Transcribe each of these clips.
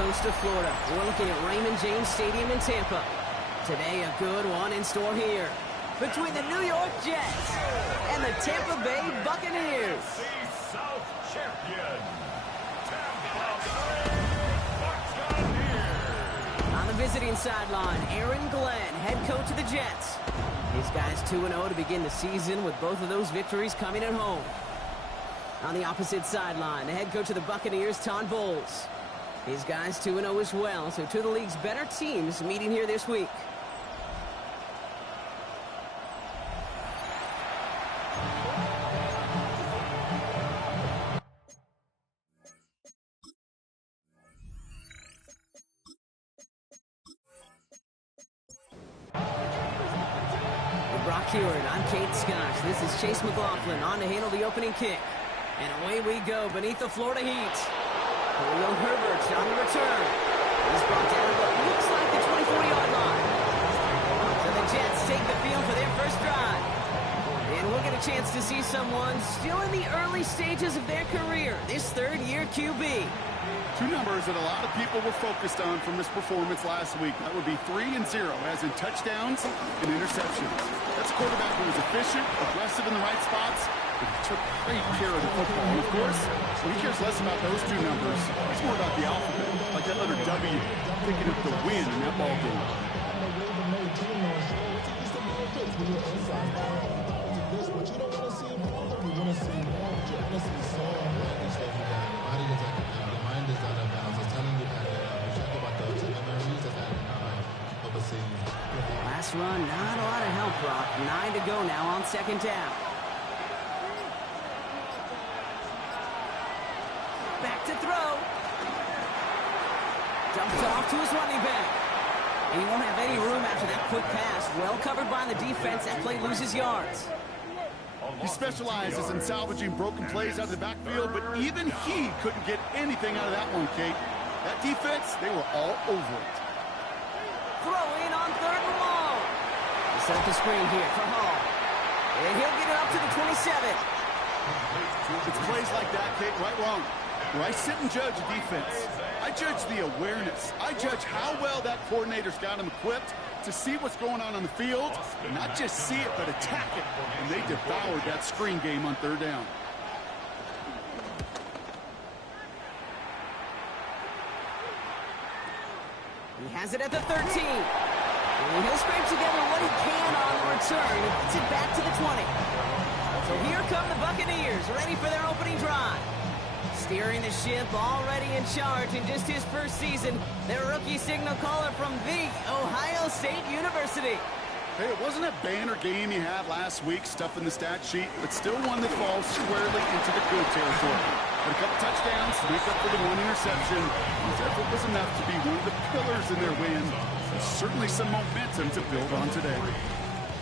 coast of Florida. We're looking at Raymond James Stadium in Tampa. Today, a good one in store here between the New York Jets and the Tampa Bay Buccaneers. South champion, Tampa Bay Buccaneers. On the visiting sideline, Aaron Glenn, head coach of the Jets. These guys 2-0 to begin the season with both of those victories coming at home. On the opposite sideline, the head coach of the Buccaneers, Todd Bowles. These guys 2-0 as well, so two of the league's better teams meeting here this week. I'm Kate Scott. This is Chase McLaughlin on to handle the opening kick. And away we go beneath the Florida heat. Julio Herbert on the return. He's brought down to what looks like the 24-yard line. So the Jets take the field for their first drive. And we'll get a chance to see someone still in the early stages of their career, this third-year QB. Two numbers that a lot of people were focused on from his performance last week. That would be 3 and 0, as in touchdowns and interceptions. That's a quarterback who was efficient, aggressive in the right spots, and he took great care of the football. And of course, he cares less about those two numbers. It's more about the alphabet, like that letter W, picking up the win in that ball game. Last run, not a lot of help, Brock. 9 to go now on second down. Back to throw. Dumped off to his running back. And he won't have any room after that quick pass. Well covered by the defense. That play loses yards. He specializes in salvaging broken plays out of the backfield, but even he couldn't get anything out of that one, Kate. That defense, they were all over it. Throw in on third and long. He set up the screen here for Hall. And he'll get it up to the 27. It's plays like that, Kate, right wrong. Where I sit and judge a defense, I judge the awareness. I judge how well that coordinator's got him equipped to see what's going on the field, and not just see it, but attack it. And they devoured that screen game on third down. He has it at the 13. And he'll scrape together what he can on the return and gets it back to the 20. So here come the Buccaneers, ready for their opening drive. Steering the ship, already in charge in just his first season, their rookie signal caller from the Ohio State University. Hey, it wasn't a banner game you had last week, stuff in the stat sheet, but still one that falls squarely into the good territory. Had a couple touchdowns to make up for the one interception. His effort was enough to be one of the pillars in their win. There's certainly some momentum to build on today.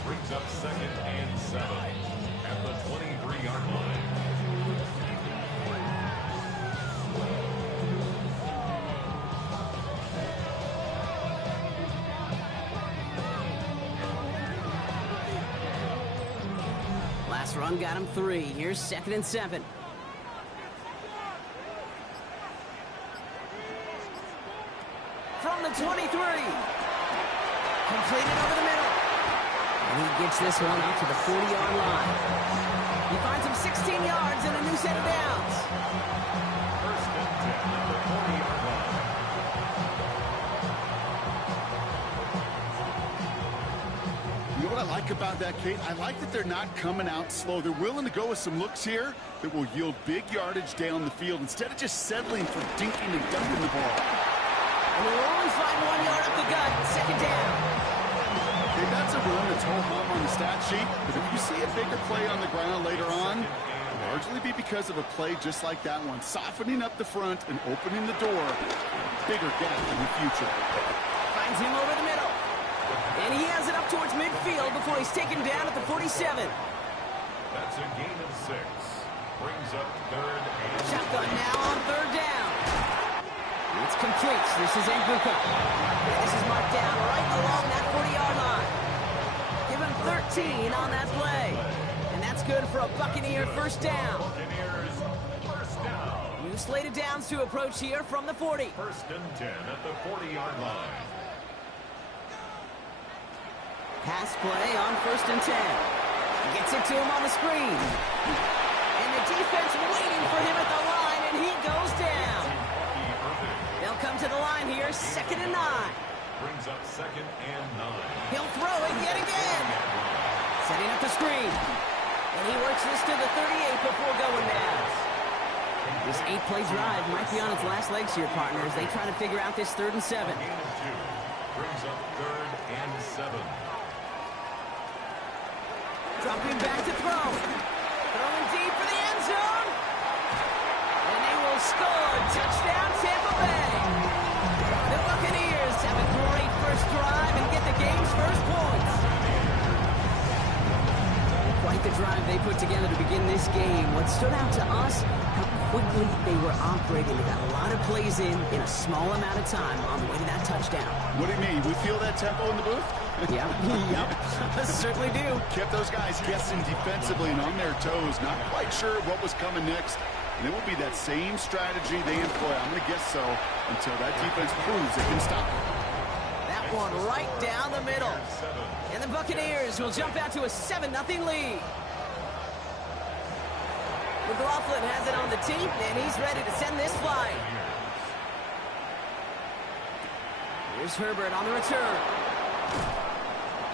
Brings up 2nd and 7 at the 23-yard line. Last run got him 3. Here's 2nd and 7. From the 23. Completed over the middle. And he gets this one out to the 40-yard line. He finds him 16 yards and a new set of downs. 1st and 10 at the 40-yard line. You know what I like about that, Kate? I like that they're not coming out slow. They're willing to go with some looks here that will yield big yardage down the field instead of just settling for dinking and dumping the ball. And we'll only find 1 yard up the gut, 2nd down. Okay, that's a run that's all hum on the stat sheet, but if you see a bigger play on the ground later on, it'll largely be because of a play just like that one, softening up the front and opening the door, bigger gap in the future. Finds him over the middle. And he has it up towards midfield before he's taken down at the 47. That's a gain of 6. Brings up 3rd and Shotgun now on 3rd down. It's complete. This is Nguka. And this is marked down right along that 40-yard line. Give him 13 on that play. And that's good for a Buccaneer first down. Buccaneers first down. New slated downs to approach here from the 40. First and 10 at the 40-yard line. Pass play on first and 10. Gets it to him on the screen. And the defense waiting for him at the line, and he goes down. They'll come to the line here, 2nd and 9. Brings up 2nd and 9. He'll throw it yet again. Setting up the screen. And he works this to the 38 before going down. This 8-play drive might be on its last legs here, partners. They try to figure out this 3rd and 7. Gain of 2. Brings up 3rd and 7. Dropping back to throw. Throwing deep for the end zone. And they will score. Touchdown, Tampa Bay. The Buccaneers have a great first drive and get the game's first points. Quite the drive they put together to begin this game. What stood out to us, how quickly they were operating. They got a lot of plays in a small amount of time on the way to that touchdown. What do you mean? We feel that tempo in the booth? Yep. Certainly do. Kept those guys guessing defensively and on their toes. Not quite sure what was coming next. And it will be that same strategy they employ. I'm going to guess so until that defense proves it can stop it. That one right down the middle. And the Buccaneers will jump out to a 7-0 lead. McLaughlin has it on the tee, and he's ready to send this flying. Here's Herbert on the return.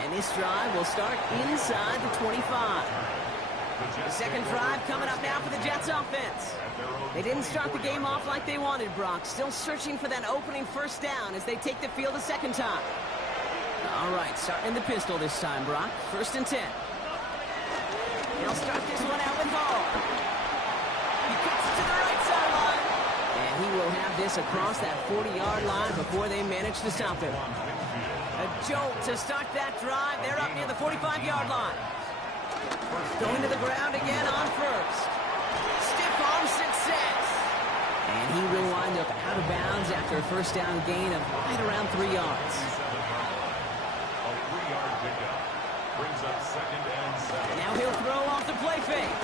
And this drive will start inside the 25. The second drive coming up now for the Jets offense. They didn't start the game off like they wanted, Brock. Still searching for that opening first down as they take the field a second time. All right, starting in the pistol this time, Brock. 1st and 10. They'll start this one out with Hall. He cuts it to the right sideline. And he will have this across that 40-yard line before they manage to stop him. A jolt to start that drive. They're up near the 45-yard line. Going to the ground again on first. Stiff arm success. And he will wind up out of bounds after a first down gain of right around 3 yards. A 3-yard pickup. Brings up 2nd and 7. Now he'll throw off the play fake.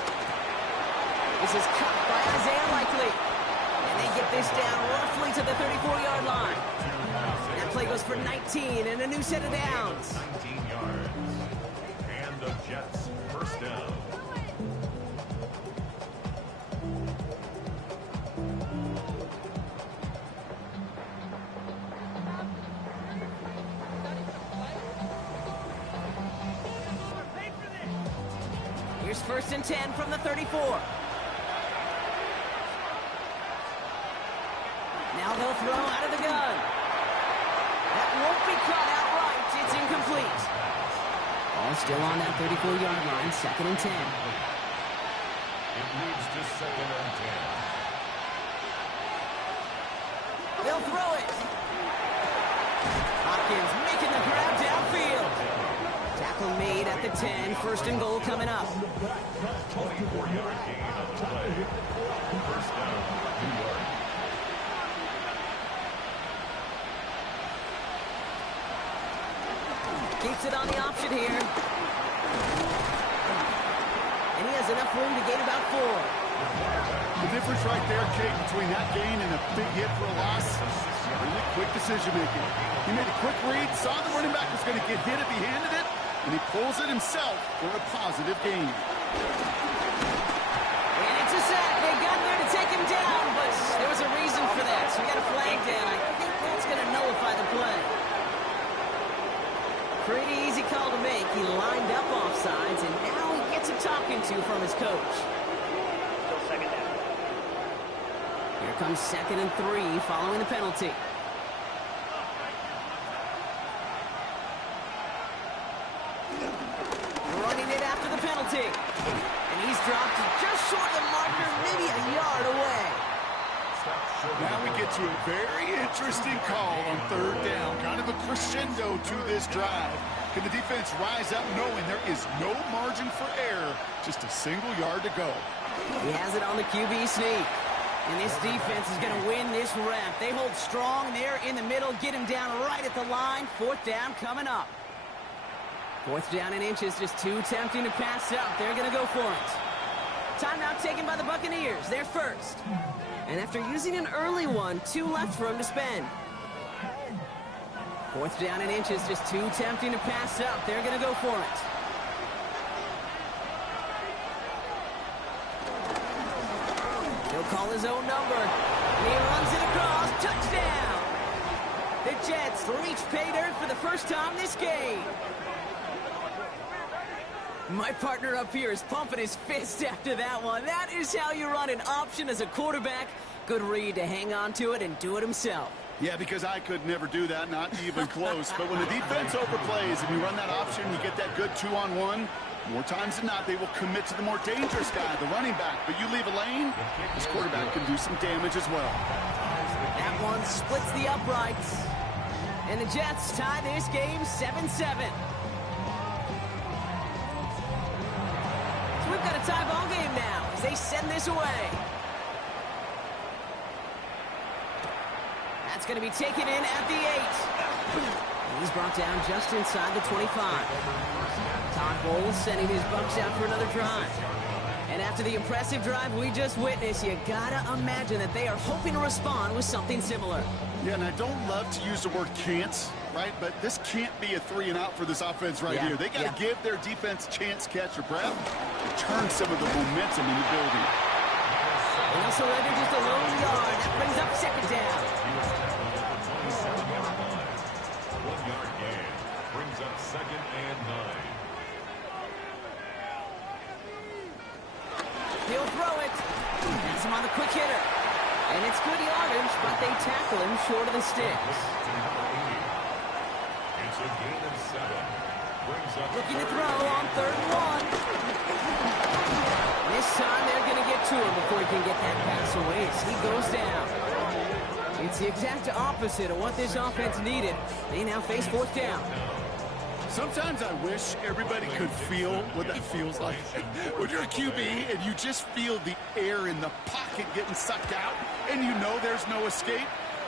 This is cut by Isaiah Likely. And they get this down roughly to the 34-yard line. That play goes for 19 and a new set of downs. 19 yards. And the Jets first down. Here's 1st and 10 from the 34. Now they'll throw out of the gun. That won't be caught outright. It's incomplete. Ball still on that 34-yard line, 2nd and 10. It leads to 2nd and 10. They'll throw it. Hopkins making the grab downfield. Tackle made at the 10. 1st and goal coming up. 24-yard gain on the play. First down, New York. Keeps it on the option here. And he has enough room to gain about 4. The difference right there, Kate, between that gain and a big hit for a loss, really quick decision-making. He made a quick read, saw the running back was going to get hit if he handed it, and he pulls it himself for a positive gain. And it's a sack. They got there to take him down, but there was a reason for that. So we got a flag down. I think that's going to nullify the play. Pretty easy call to make. He lined up offsides, and now he gets a talking to from his coach. Still 2nd down. Here comes 2nd and 3 following the penalty. Running it after the penalty. And he's dropped just short of the marker, maybe a yard away. Now we get to a very interesting call on 3rd down. Kind of a crescendo to this drive. Can the defense rise up knowing there is no margin for error? Just a single yard to go. He has it on the QB sneak. And this defense is going to win this rep. They hold strong there in the middle, get him down right at the line. 4th down coming up. 4th down and inches, just too tempting to pass up. They're going to go for it. Timeout taken by the Buccaneers. They're first. And after using an early one, 2 left for him to spend. 4th down and inches, just too tempting to pass up. They're going to go for it. He'll call his own number. And he runs it across. Touchdown! The Jets reach pay dirt for the first time this game. My partner up here is pumping his fist after that one. That is how you run an option as a quarterback. Good read to hang on to it and do it himself. Yeah, because I could never do that, not even close. But when the defense overplays and you run that option, you get that good 2-on-1, more times than not, they will commit to the more dangerous guy, the running back. But you leave a lane, this quarterback can do some damage as well. That one splits the uprights. And the Jets tie this game 7-7. We've got a tie ball game now as they send this away. That's going to be taken in at the 8. He's brought down just inside the 25. Todd Bowles sending his Bucs out for another drive. And after the impressive drive we just witnessed, you gotta imagine that they are hoping to respond with something similar. Yeah, and I don't love to use the word can't, right? But this can't be a 3-and-out for this offense right here. They got to give their defense a chance to catch their breath and turn some of the momentum in the building. They also led to just a lone yard. That brings up 2nd down. 1-yard gain brings up 2nd and 9. He'll throw it. That's him on the quick hitter. And it's good yardage, but they tackle him short of the sticks. It's a gain of 7. Brings up Looking to throw on 3rd and 1. This time they're going to get to him before he can get that pass away as he goes down. It's the exact opposite of what this offense needed. They now face 4th down. Sometimes I wish everybody could feel what that feels like. When you're a QB and you just feel the air in the pocket getting sucked out and you know there's no escape,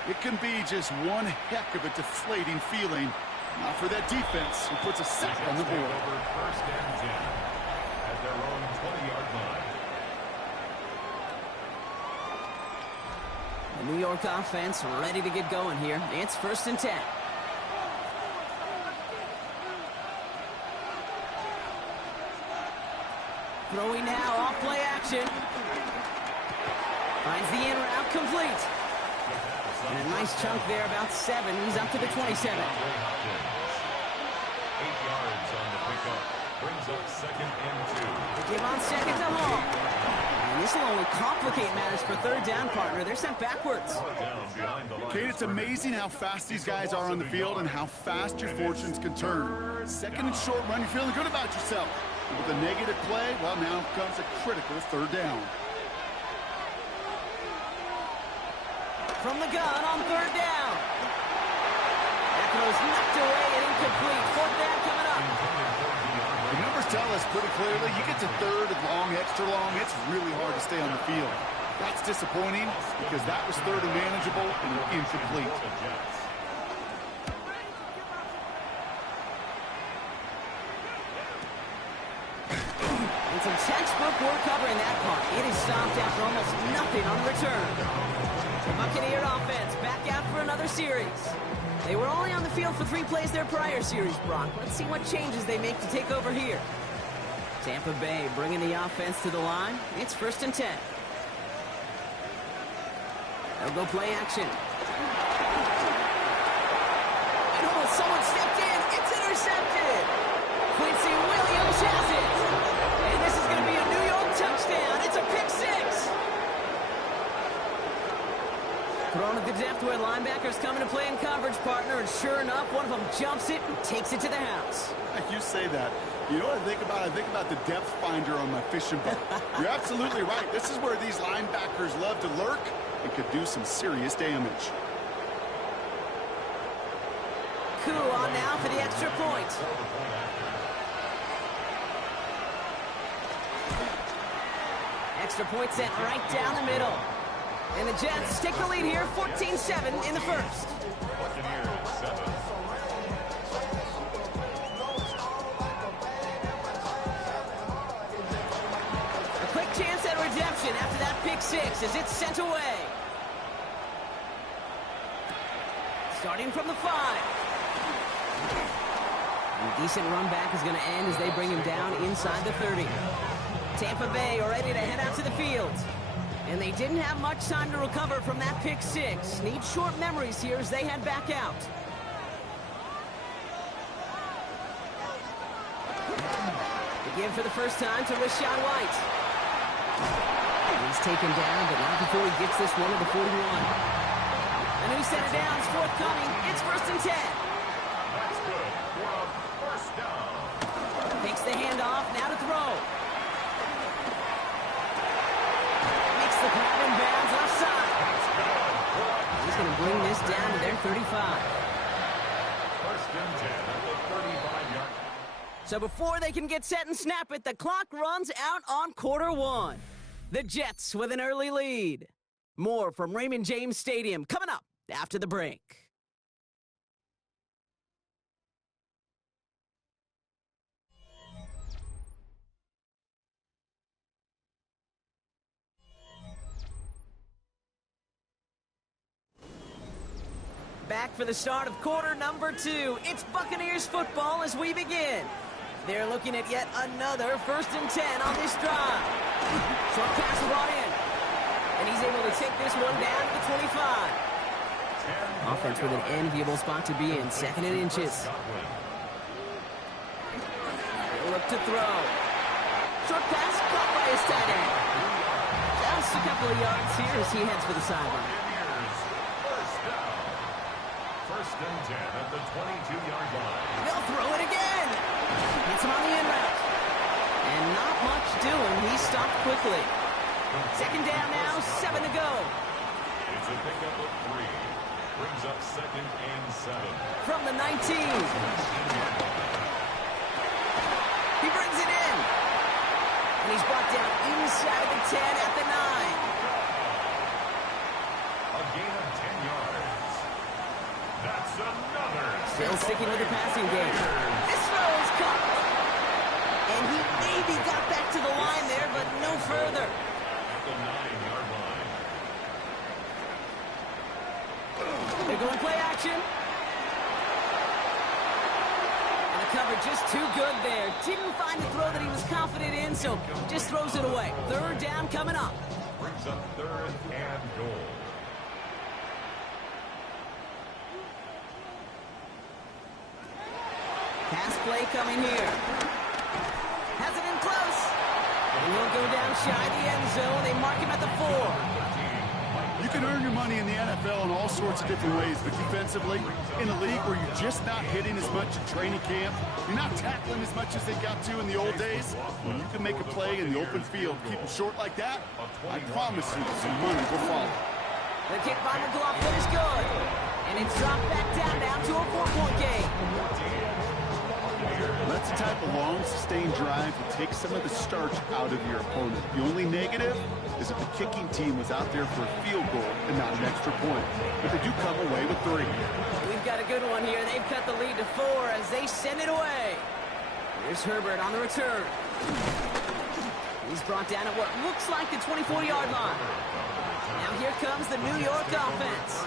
it can be just one heck of a deflating feeling. Not for that defense who puts a sack on the board. Over 1st and 10 at their own 20-yard line. The New York offense ready to get going here. It's 1st and 10. Throwing now, off play action. Finds the in route complete. And a nice chunk there, about 7. He's up to the 27. 8 yards on the pickup. Brings up 2nd and 2. Give on 2nd to Hall. And this will only complicate matters for 3rd down, partner. They're sent backwards. Kate, it's amazing how fast these guys are on the field and how fast your fortunes can turn. 2nd and short run, you're feeling good about yourself. With a negative play, well, now comes a critical 3rd down. From the gun on 3rd down. That throw's knocked away and incomplete. 4th down coming up. The numbers tell us pretty clearly, you get to 3rd and long, extra long, it's really hard to stay on the field. That's disappointing because that was 3rd and manageable and incomplete. And some textbook work covering that part. It is stopped after almost nothing on the return. The Buccaneer offense back out for another series. They were only on the field for 3 plays their prior series, Brock. Let's see what changes they make to take over here. Tampa Bay bringing the offense to the line. It's 1st and 10. They'll go play action. Oh, someone stepped in. It's intercepted. Quincy Williams has it. And this is going to be a New York touchdown. It's a pick 6. Thrown at the depth where linebackers coming to play in coverage, partner, and sure enough, one of them jumps it and takes it to the house. You say that. You know what I think about? I think about the depth finder on my fishing boat. You're absolutely right. This is where these linebackers love to lurk and could do some serious damage. Coup on now for the extra point. Extra point sent right down the middle. And the Jets take the lead here, 14-7 in the first. Buccaneers 7. A quick chance at redemption after that pick six as it's sent away. Starting from the 5. A decent run back is going to end as they bring him down inside the 30. Tampa Bay are ready to head out to the field. And they didn't have much time to recover from that pick 6. Need short memories here as they head back out. Again for the first time to Rashad White. He's taken down, but not before he gets this one to the 41. A new set of downs forthcoming. It's 1st and 10. That's good for a first down. Takes the handoff, now to throw. Makes the grab in bounds left side. He's going to bring this down to their 35. 1st and 10 at the 35-yard. So before they can get set and snap it, the clock runs out on quarter 1. The Jets with an early lead. More from Raymond James Stadium coming up after the break. Back for the start of quarter number 2. It's Buccaneers football as we begin. They're looking at yet another 1st and 10 on this drive. Short pass brought in. And he's able to take this one down to the 25. Offense with an enviable spot to be in. 2nd and inches. They'll look to throw. Short pass caught by his tight end. Just a couple of yards here as he heads for the sideline. 1st and 10 at the 22-yard line. They'll throw it again. Hits him on the in route. And not much doing. He stopped quickly. 2nd down now, 7 to go. It's a pickup of 3. Brings up 2nd and 7. From the 19. He brings it in. And he's brought down inside the 10 at the 9. A gain of 10 yards. That's another. Still sticking with the passing game. This throw is caught. And he maybe got back to the line there, but no further. At the 9-yard line. They're going play action. And the cover just too good there. Didn't find a throw that he was confident in, so just throws it away. 3rd down coming up. Brings up 3rd and goal. Pass play coming here. Has it in close. And he'll go down shy of the end zone. They mark him at the 4. You can earn your money in the NFL in all sorts of different ways, but defensively, in a league where you're just not hitting as much at training camp, you're not tackling as much as they got to in the old days, when you can make a play in the open field, keep them short like that, I promise you some money will follow. The kick by McLaughlin is good. And it's dropped back down to a 4-point game. That's the type of long, sustained drive that takes some of the starch out of your opponent. The only negative is if the kicking team was out there for a field goal and not an extra point. But they do come away with 3. We've got a good one here. They've cut the lead to 4 as they send it away. Here's Herbert on the return. He's brought down at what looks like the 24-yard line. Now here comes the New York offense.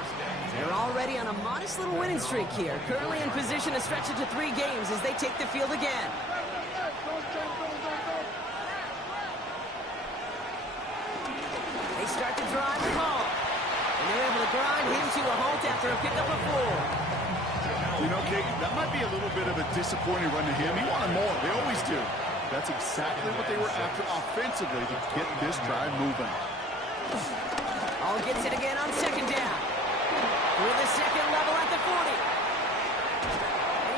They're already on a modest little winning streak here. Currently in position to stretch it to 3 games as they take the field again. They start to drive the ball. And they're able to grind him to a halt after a pickup of 4. You know, Kate, that might be a little bit of a disappointing run to him. He wanted more. They always do. That's exactly what they were after offensively to get this drive moving. All gets it again on 2nd down. With a 2nd level at the 40.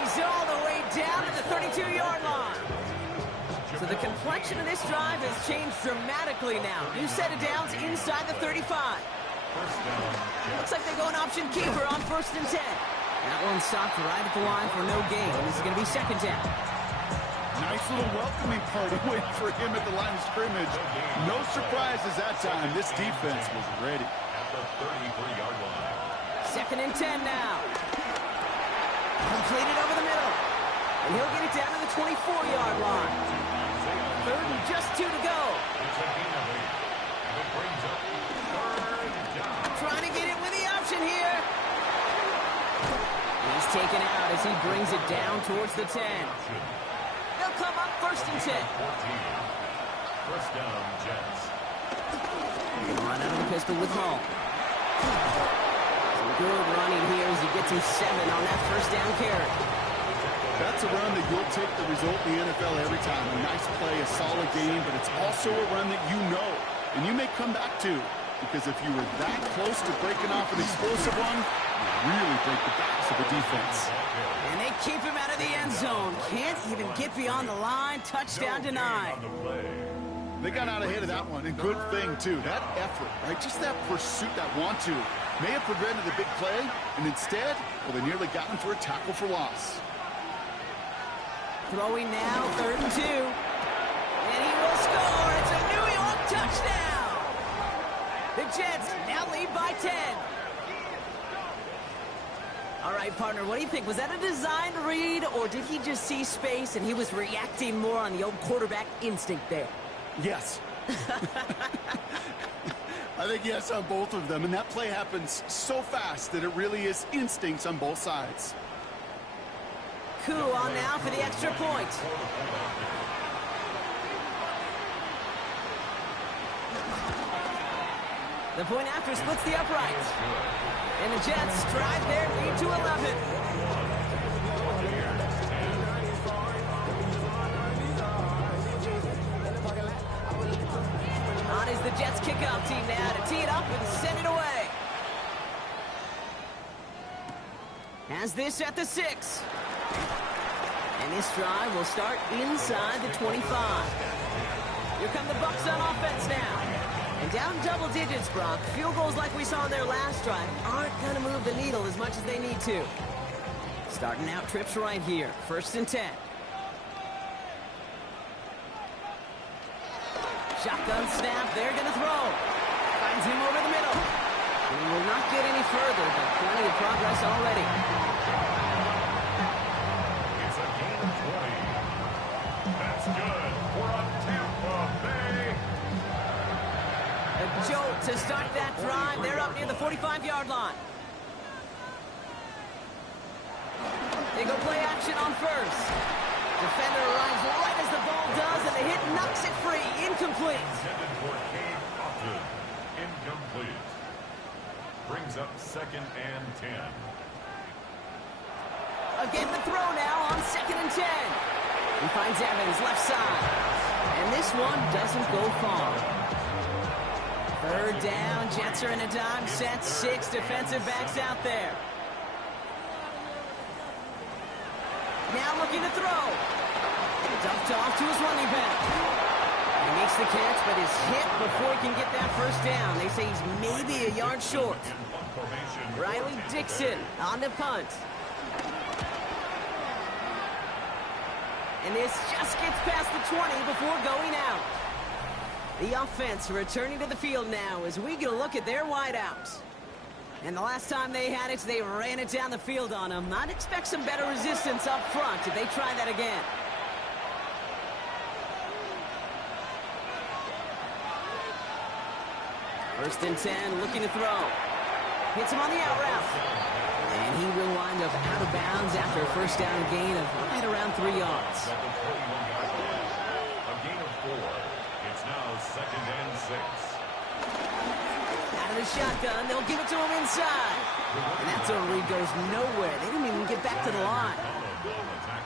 He's all the way down to the 32-yard line. So the complexion of this drive has changed dramatically now. New set of downs inside the 35. Looks like they go an option keeper on 1st and 10. That one stopped right at the line for no gain. This is going to be 2nd down. Nice little welcoming party waiting for him at the line of scrimmage. No surprises that time. This defense was ready. At the 33-yard line. 2nd and 10 now. Completed over the middle. And he'll get it down to the 24-yard line. 3rd and just 2 to go. It's a gain of 8. And it brings up taken out as he brings it down towards the 10. They'll come up 1st and 10. 14. First down, Jets. Run out of the pistol with Hall. Some good running here as he gets him 7 on that 1st down carry. That's a run that you'll take the result in the NFL every time. A nice play, a solid game, but it's also a run that you know and you may come back to, because if you were that close to breaking off an explosive one, you really break the backs of the defense. And they keep him out of the end zone. Can't even get beyond the line. Touchdown denied. They got out ahead of that one, and good thing, too. That effort, right? Just that pursuit, that want-to, may have prevented the big play, and instead, well, they nearly got him for a tackle for loss. Throwing now, 3rd and 2. And he will score. It's a New York touchdown. The Jets now lead by 10. All right, partner, what do you think? Was that a designed read, or did he just see space and he was reacting more on the old quarterback instinct there? Yes. I think yes on both of them, and that play happens so fast that it really is instincts on both sides. Coup on now for the extra point. The point after splits the uprights. And the Jets drive their lead to 11. On is the Jets kickoff team now to tee it up and send it away. Has this at the 6. And this drive will start inside the 25. Here come the Bucs on offense now. And down double digits, Brock. Field goals like we saw in their last drive aren't going to move the needle as much as they need to. Starting out trips right here. 1st and 10. Shotgun snap. They're going to throw. Finds him over the middle. And he will not get any further, but plenty of progress already. It's a gain of 20. That's good for a Tampa Bay. A jolt to start that drive. They're up near the 45-yard line. They go play action on 1st. Defender arrives right as the ball does, and the hit knocks it free. Incomplete. Intended for Cade Upton. Incomplete. Brings up 2nd and 10. Again, the throw now on 2nd and 10. He finds Evans left side. And this one doesn't go far. 3rd down. Jets are in a dime set. 6 defensive backs out there. Now looking to throw. Dumped off to his running back. He makes the catch, but is hit before he can get that 1st down. They say he's maybe a yard short. Riley Dixon on the punt. And this just gets past the 20 before going out. The offense returning to the field now as we get a look at their wideouts. And the last time they had it, they ran it down the field on them. I'd expect some better resistance up front if they try that again. First and 10, looking to throw. Hits him on the out route. And he will wind up out of bounds after a 1st down gain of right around 3 yards. A gain of 4. It's now 2nd and 6. Out of the shotgun, they'll give it to him inside. And that zone read goes nowhere. They didn't even get back to the line.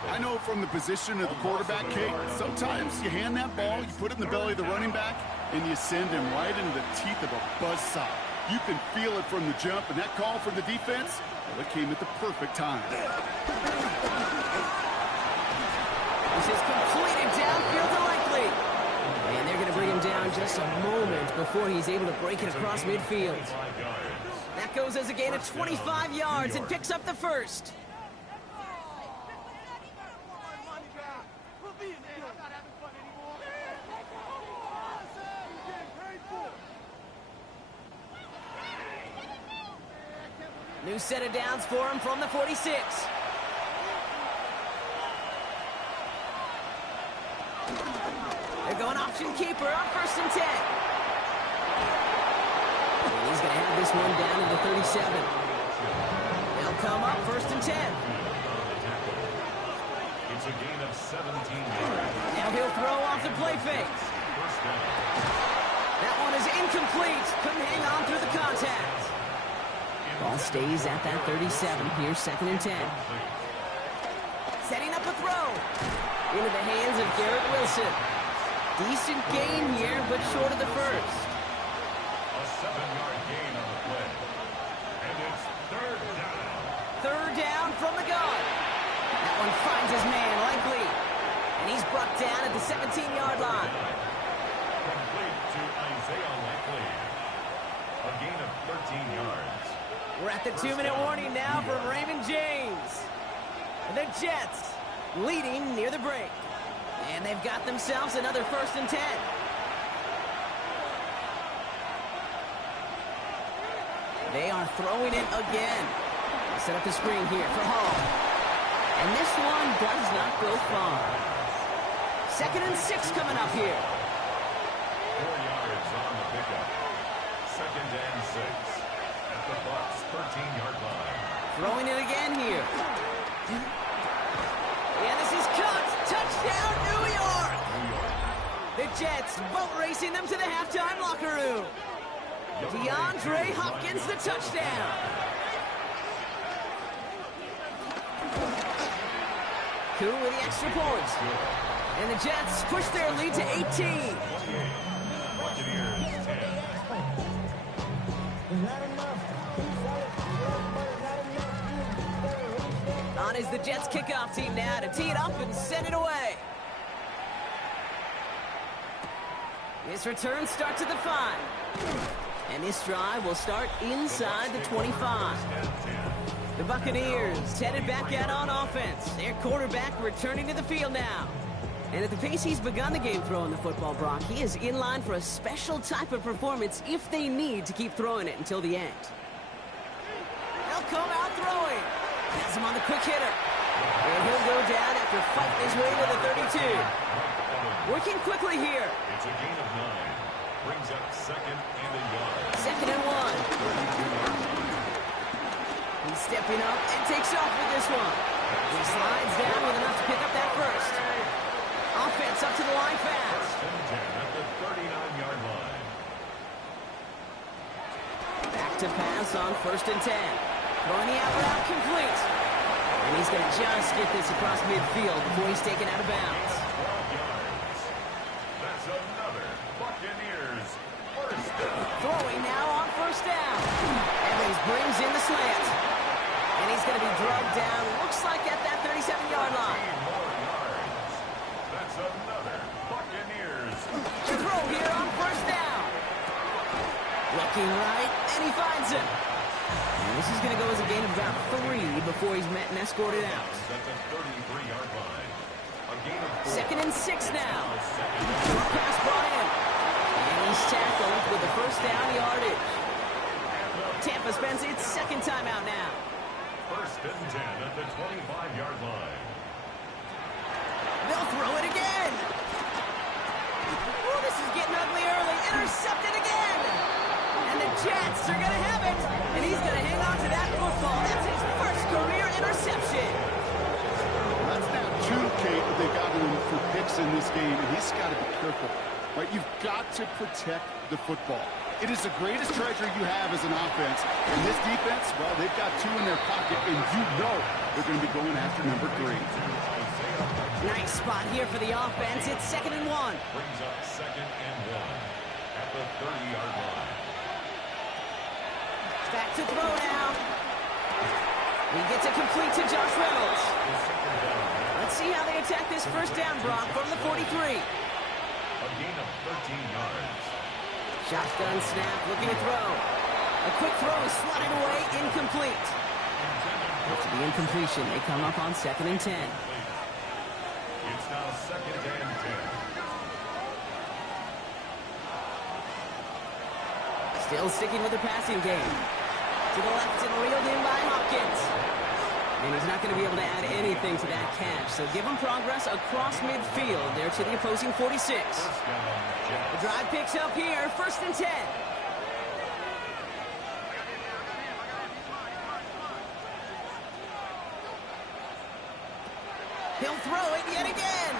I know from the position of the quarterback, Kate, sometimes you hand that ball, you put it in the belly of the running back, and you send him right into the teeth of a buzzsaw. You can feel it from the jump, and that call from the defense, well, it came at the perfect time. This is completed downfield to Likely. And they're going to bring him down just a moment before he's able to break it across midfield. That goes as a gain of 25 yards and picks up the 1st. New set of downs for him from the 46. They're going option keeper on 1st and 10. And he's going to have this one down to the 37. They'll come up first and 10. It's a gain of 17 yards. Now he'll throw off the play fake. First down. That one is incomplete. Couldn't hang on through the contact. Ball stays at that 37. Here's second and 10. Setting up a throw. Into the hands of Garrett Wilson. Decent gain here, but short of the first. A 7-yard gain on the play. And it's third down. Third down from the gun. That one finds his man, Likely. And he's brought down at the 17-yard line. Complete to Isaiah Likely. A gain of 13 yards. We're at the 2-minute warning now from Raymond James. And the Jets leading near the break. And they've got themselves another first and 10. They are throwing it again. Set up the screen here for Hall. And this one does not go far. Second and 6 coming up here. 4 yards on the pickup. Second and 6. At the Bucs' 13-yard line. Throwing it again here. And this is caught. Touchdown, New York! The Jets boat racing them to the halftime locker room. DeAndre Hopkins, the touchdown. Coup with the extra points. And the Jets push their lead to 18. Buccaneers 10. On is the Jets kickoff team now to tee it up and send it away. This return starts at the 5. And this drive will start inside the 25. The Buccaneers headed back out on offense. Their quarterback returning to the field now. And at the pace he's begun the game throwing the football, Brock, he is in line for a special type of performance if they need to keep throwing it until the end. They'll come out throwing. Has him on the quick hitter. And he'll go down after fighting his way to the 32. Working quickly here. It's a gain of 9. Brings up second and a yard. Second and 1. He's stepping up and takes off with this one. He slides down with enough to pick up that first. Offense up to the line fast. First and 10 at the 39-yard line. Back to pass on first and 10. Throwing the out route complete. And he's going to just get this across midfield before he's taken out of bounds. 12 yards. That's another Buccaneers first down. Throwing now on first down. Evans brings in the slant. And he's going to be drugged down, looks like at that 37-yard line. 3 more yards. That's another Buccaneers. Throw here on first down. Looking right, and he finds him. And this is going to go as a gain of about 3 before he's met and escorted out. At the 33-yard line. A gain of 4. Second and 6 now. Short pass brought in. And he's tackled with the first down yardage. Tampa spends its second timeout now. First and 10 at the 25-yard line. They'll throw it again. Ooh, this is getting ugly early. Intercepted again. And the Jets are going to have it. And he's going to hang on to that football. That's his first career interception. That's now 2, Kate, that they got him for picks in this game, and he's got to be careful. Right? You've got to protect the football. It is the greatest treasure you have as an offense. And this defense, well, they've got 2 in their pocket, and you know they're going to be going after number 3. Nice spot here for the offense. It's second and 1. Brings up second and 1 at the 30-yard line. Back to throw now. He gets it complete to Josh Reynolds. Let's see how they attack this first down, Brock, from the 43. A gain of 13 yards. Shotgun snap, looking to throw. A quick throw is slotted away, incomplete. After the incompletion, they come up on second and 10. It's now second and 10. Still sticking with the passing game. To the left and reeled in by Hopkins. And he's not going to be able to add anything to that catch. So give him progress across midfield there to the opposing 46. The drive picks up here, first and 10. He'll throw it yet again.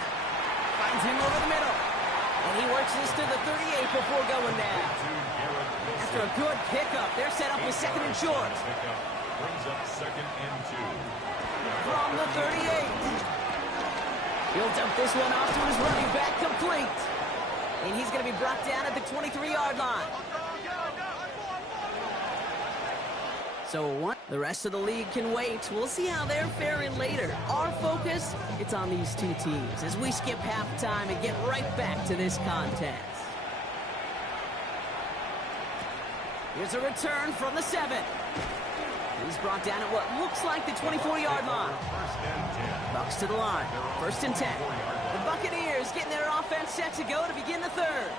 Finds him over the middle. And he works this to the 38 before going down. After a good pickup, they're set up with second and short. Brings up second and 2. From the 38. He'll dump this one off to his running back, complete. And he's going to be brought down at the 23-yard line. So what? The rest of the league can wait. We'll see how they're faring later. Our focus, it's on these two teams as we skip halftime and get right back to this contest. Here's a return from the 7. He's brought down at what looks like the 24-yard line. Bucks to the line. First and 10. The Buccaneers getting their offense set to go to begin the third.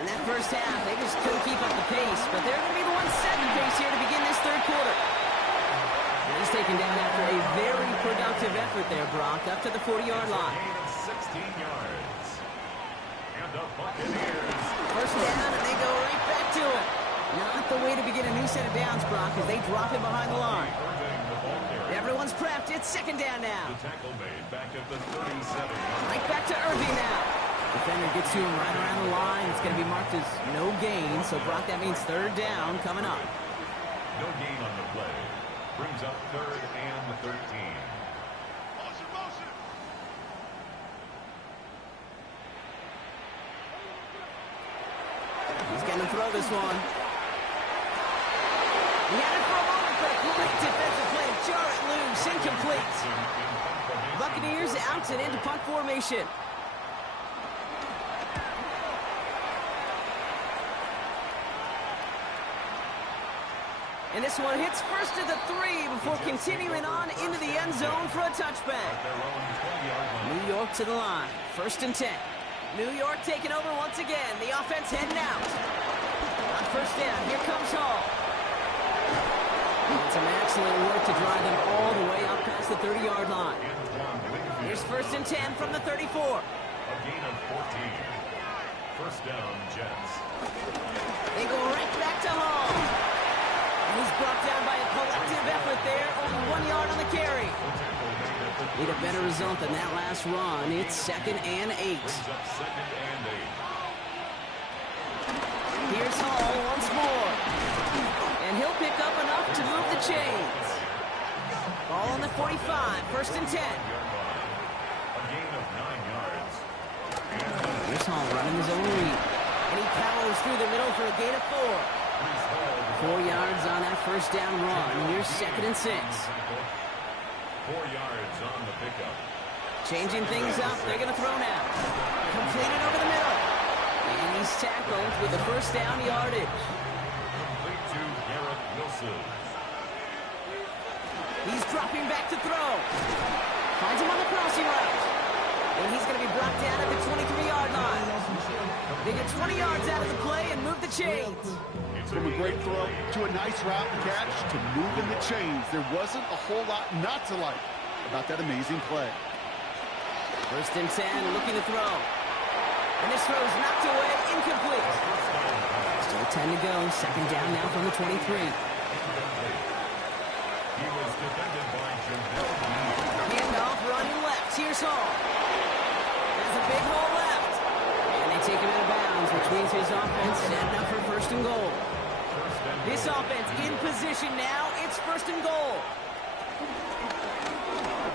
In that first half, they just couldn't keep up the pace, but they're going to be the ones setting the pace here to begin this third quarter. And he's taken down after a very productive effort there, Brock, up to the 40-yard line. 16 yards. And the Buccaneers. First down, and they go right back to it. Not the way to begin a new set of downs, Brock, as they drop him behind the line. Everyone's prepped. It's second down now. The tackle made back at the 37. Right back to Irving now. Defender gets to him right around the line. It's going to be marked as no gain. So, Brock, that means third down coming up. No gain on the play. Brings up third and 13. He's going to throw this one. He had it for a moment, but a great defensive play. Jar it loose, incomplete. Buccaneers out and into punt formation. And this one hits first to the 3 before continuing on into the end zone for a touchback. New York to the line. First and 10. New York taking over once again. The offense heading out. On first down, here comes Hall. It's some excellent work to drive them all the way up past the 30-yard line. Here's first and 10 from the 34. A gain of 14. First down, Jets. They go right back to Hall. And he's brought down by a collective effort there. Only 1 yard on the carry. Need a better result than that last run. It's second and 8. Second and 8. Here's Hall once more. And he'll pick up enough to move the chains. Ball on the 45. First and 10. A gain of 9 yards. Here's Hall running his own read. And he powers through the middle for a gain of 4. 4 yards on that first down run. Here's second and 6. 4 yards on the pickup. Changing things up. They're going to throw now. Completed over the middle. And he's tackled with the first down yardage. Complete to Garrett Wilson. He's dropping back to throw. Finds him on the crossing route. And he's going to be brought down at the 23-yard line. They get 20 yards out of the play and move the chains. From a great throw to a nice route and catch to moving the chains. There wasn't a whole lot not to like about that amazing play. First and 10, looking to throw. And this throw is knocked away, incomplete. Still 10 to go, second down now from the 23. He was defended by Jamel. Handoff running left. Here's Hall. There's a big hole left. And they take him out of bounds, which means his offense setting up for first and goal. This offense in position now. It's first and goal.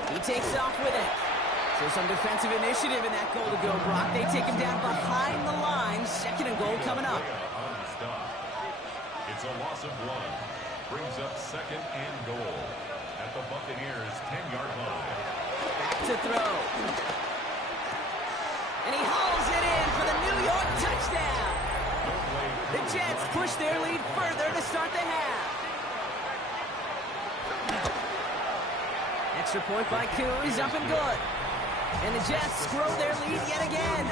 He takes off with it. So some defensive initiative in that goal to go, Brock. They take him down behind the line. Second and goal coming up. It's a loss of 1. Brings up second and goal at the Buccaneers' 10-yard line. Back to throw. And he hauls it in for the New York touchdown. The Jets push their lead further to start the half. Extra point by Koo is up and good. And the Jets grow their lead yet again.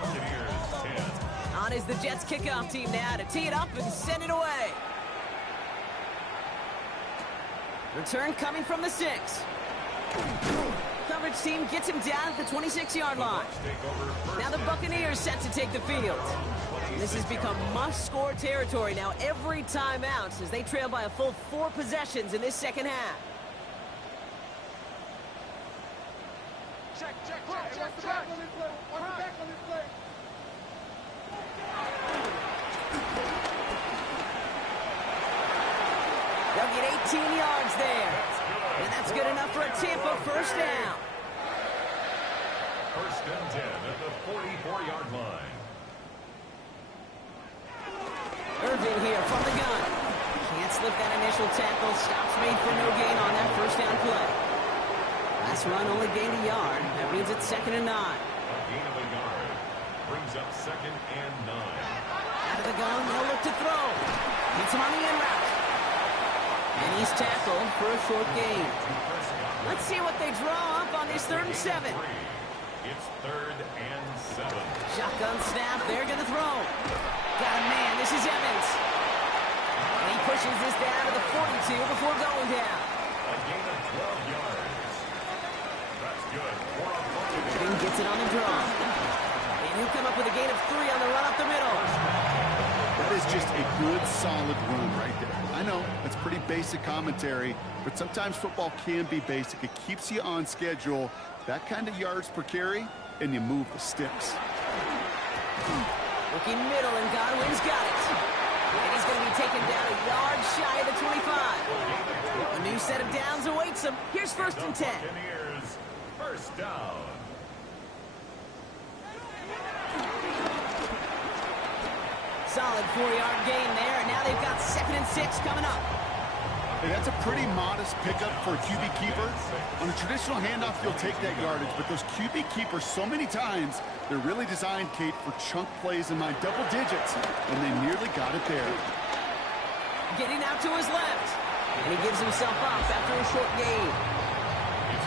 Buccaneers 10. On is the Jets kickoff team now to tee it up and send it away. Return coming from the 6. Coverage team gets him down at the 26-yard line. Now the Buccaneers set to take the field. This has become must-score territory now every time out as they trail by a full 4 possessions in this second half. yards there. And that's good enough for a Tampa first down. First and 10 at the 44-yard line. Irving here from the gun. Can't slip that initial tackle. Stops made for no gain on that first down play. Last run only gained a yard. That means it's 2nd and 9. A gain of a yard brings up 2nd and 9. Out of the gun, they'll look to throw. Hits him on the in route. And he's tackled for a short gain. Let's see what they draw up on this 3rd and 7. It's 3rd and 7. Shotgun snap. They're going to throw. Got a man. This is Evans. And he pushes this down to the 42 before going down. A gain of 12 yards. That's good for a bucket. Evans gets it on the draw. And he'll come up with a gain of 3 on the run up the middle. That is just a good, solid run right there. I know, it's pretty basic commentary, but sometimes football can be basic. It keeps you on schedule. That kind of yards per carry, and you move the sticks. Looking middle, and Godwin's got it. And he's going to be taken down a yard shy of the 25. A new set of downs awaits him. Here's 1st and 10. Buccaneers, first down. Solid 4-yard gain there, and now they've got 2nd and 6 coming up. Hey, that's a pretty modest pickup for a QB keeper. On a traditional handoff, you'll take that yardage, but those QB keepers, so many times, they're really designed, Kate, for chunk plays in my double digits, and they nearly got it there. Getting out to his left, and he gives himself up after a short gain.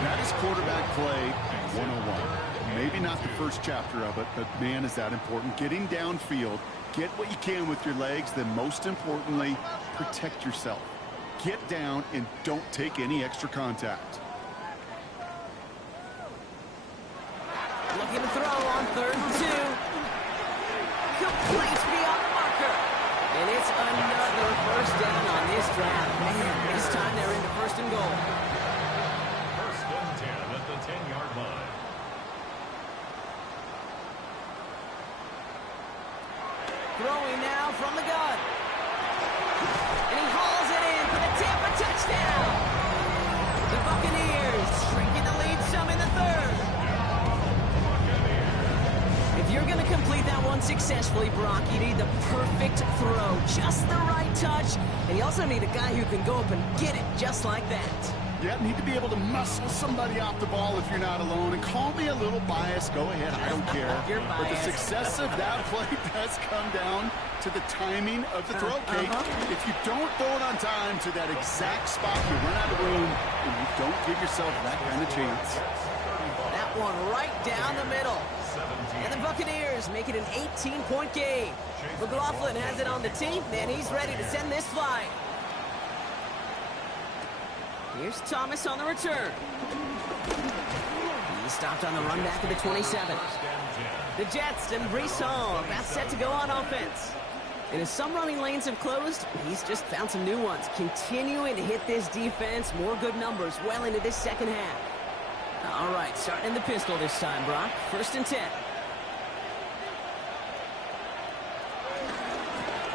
That is quarterback play 101. Maybe not the first chapter of it, but man, is that important. Getting downfield, get what you can with your legs, then most importantly, protect yourself. Get down and don't take any extra contact. Looking to throw on 3rd and 2. Complete beyond the marker. And it's another first down on this drive. Man, this time they're into 1st and goal. First and 10 at the 10-yard line. Throwing now from the gun. And he hauls it in for the Tampa touchdown. The Buccaneers shrinking the lead some in the 3rd. If you're going to complete that one successfully, Brock, you need the perfect throw. Just the right touch. And you also need a guy who can go up and get it just like that. Yeah, need to be able to muscle somebody off the ball if you're not alone. And call me a little biased. Go ahead. I don't care. You're But the biased. success of that play does come down to the timing of the throw, Kate. If you don't throw it on time to that exact spot, you run out of room, and you don't give yourself that kind of chance. That one right down the middle. And the Buccaneers make it an 18-point game. McLaughlin has it on the team, and he's ready to send this flying. Here's Thomas on the return. He stopped on the run back of the 27. The Jets and Breece Hall about set to go on offense. And as some running lanes have closed, he's just found some new ones. Continuing to hit this defense, more good numbers well into this 2nd half. All right, starting in the pistol this time, Brock. 1st and 10.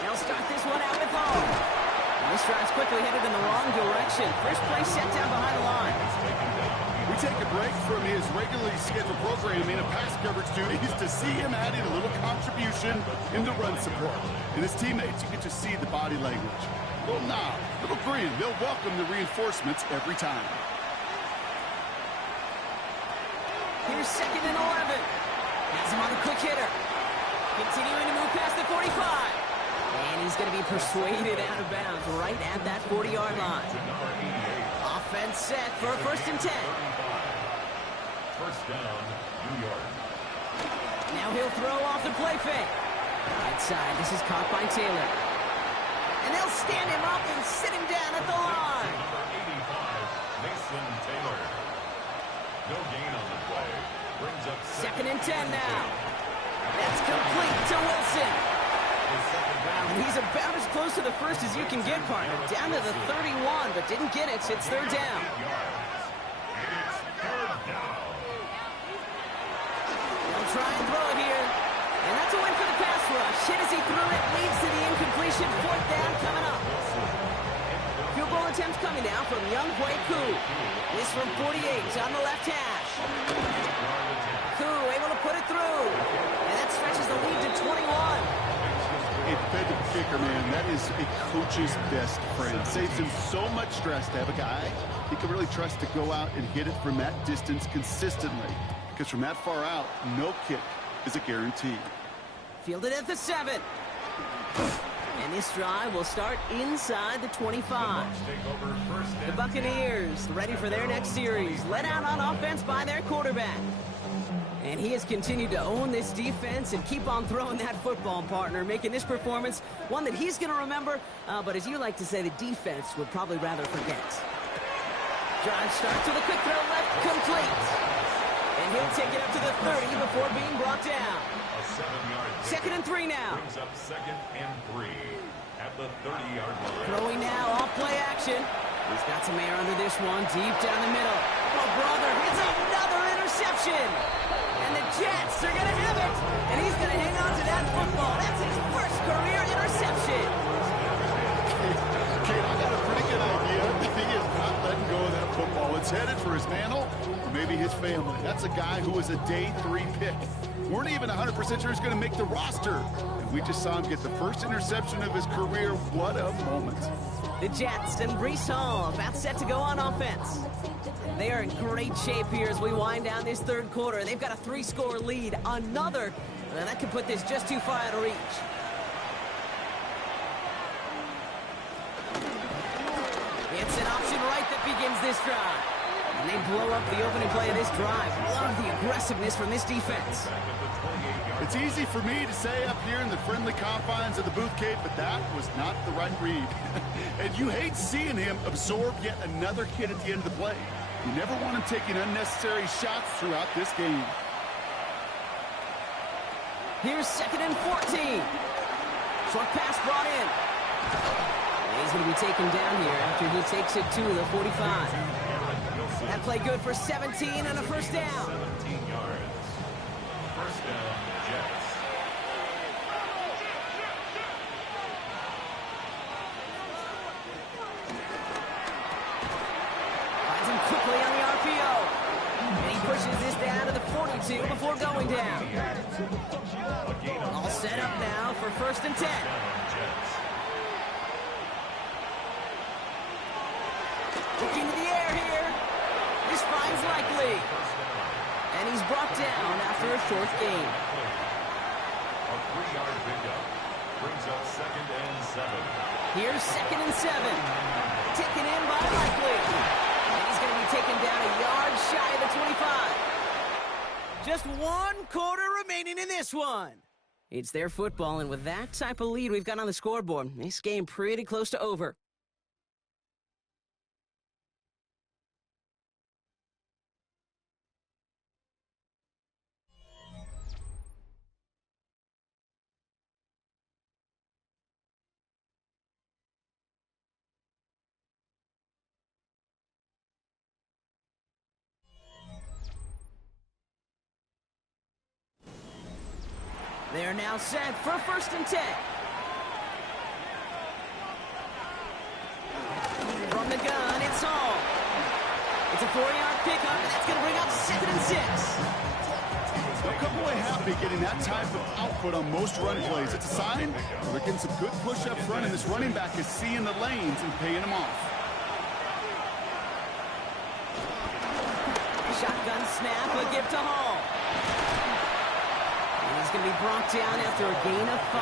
They'll start this one out with Hall. This drive's quickly headed in the wrong direction. First play set down behind the line. We take a break from his regularly scheduled programming of pass coverage duties to see him adding a little contribution in the run support. And his teammates, you get to see the body language. Little nod, little grin. They'll welcome the reinforcements every time. Here's 2nd and 11. Has him on the quick hitter. Continuing to move past the 45. And he's going to be persuaded out of bounds right at that 40-yard line. Offense set for a 1st and 10. First down, New York. Now he'll throw off the play fake. Right side, this is caught by Taylor. And they'll stand him up and sit him down at the line. Number 85, Mason Taylor. No gain on the play. Brings up 2nd and 10 now. That's complete to Wilson. Wow, and he's about as close to the 1st as you can get, partner. Down to the 31, but didn't get it. It's 3rd down. They'll try and throw it here. And that's a win for the pass rush. Hit as he threw it, leads to the incompletion. 4th down coming up. He'll goal attempt coming now from Young Hui Koo. This from 48 on the left hash. Koo able to put it through. And that stretches the lead to 21. A defensive kicker, man, that is a coach's best friend. Saves him so much stress to have a guy he can really trust to go out and hit it from that distance consistently. Because from that far out, no kick is a guarantee. Fielded at the 7. And this drive will start inside the 25. The Buccaneers ready for their next series. Led out on offense by their quarterback. And he has continued to own this defense and keep on throwing that football, partner, making this performance one that he's going to remember, but as you like to say, the defense would probably rather forget. Drive starts with a quick throw left, complete. And he'll take it up to the 30 before being brought down. A 7-yard Second and 3 now. brings up second and 3 at the 30-yard line. Throwing now, off play action. He's got some air under this one, deep down the middle. Oh, brother, it's another interception. And the Jets are going to have it. And he's going to hang on to that football. That's his first career interception. Kate, I got a pretty good idea. He is not letting go of that football. It's headed for his mantle, or maybe his family. That's a guy who was a day 3 pick. Weren't even 100% sure he's going to make the roster. And we just saw him get the first interception of his career. What a moment. The Jets and Breece Hall about set to go on offense. They are in great shape here as we wind down this third quarter. They've got a 3-score lead. Another, that could put this just too far out of reach. It's an option right that begins this drive. And they blow up the opening play of this drive. Love the aggressiveness from this defense. It's easy for me to say up here in the friendly confines of the booth, Kate, but that was not the right read. And you hate seeing him absorb yet another hit at the end of the play. You never want him taking unnecessary shots throughout this game. Here's second and 14. Short pass brought in. He's going to be taken down here after he takes it to the 45. That play good for 17 and a first down. 17 yards. First down, Jets. Finds him quickly on the RPO. And he pushes this down to the 42 before going down. All set up now for first and 10. Looking to the air here. This finds Likely. And he's brought down after a short gain. A 3-yard pickup brings up second and 7. Here's second and 7. Taken in by Likely. And he's going to be taken down a yard shy of the 25. Just 1 quarter remaining in this one. It's their football, and with that type of lead we've got on the scoreboard, this game pretty close to over. They are now set for first and 10. From the gun, it's Hall. It's a 4-yard pickup, and that's going to bring up second and 6. They'll come away happy getting that type of output on most run plays. It's a sign they're getting some good push up front, and this running back is seeing the lanes and paying them off. Shotgun snap, a give to Hall. And he's going to be brought down after a gain of 5,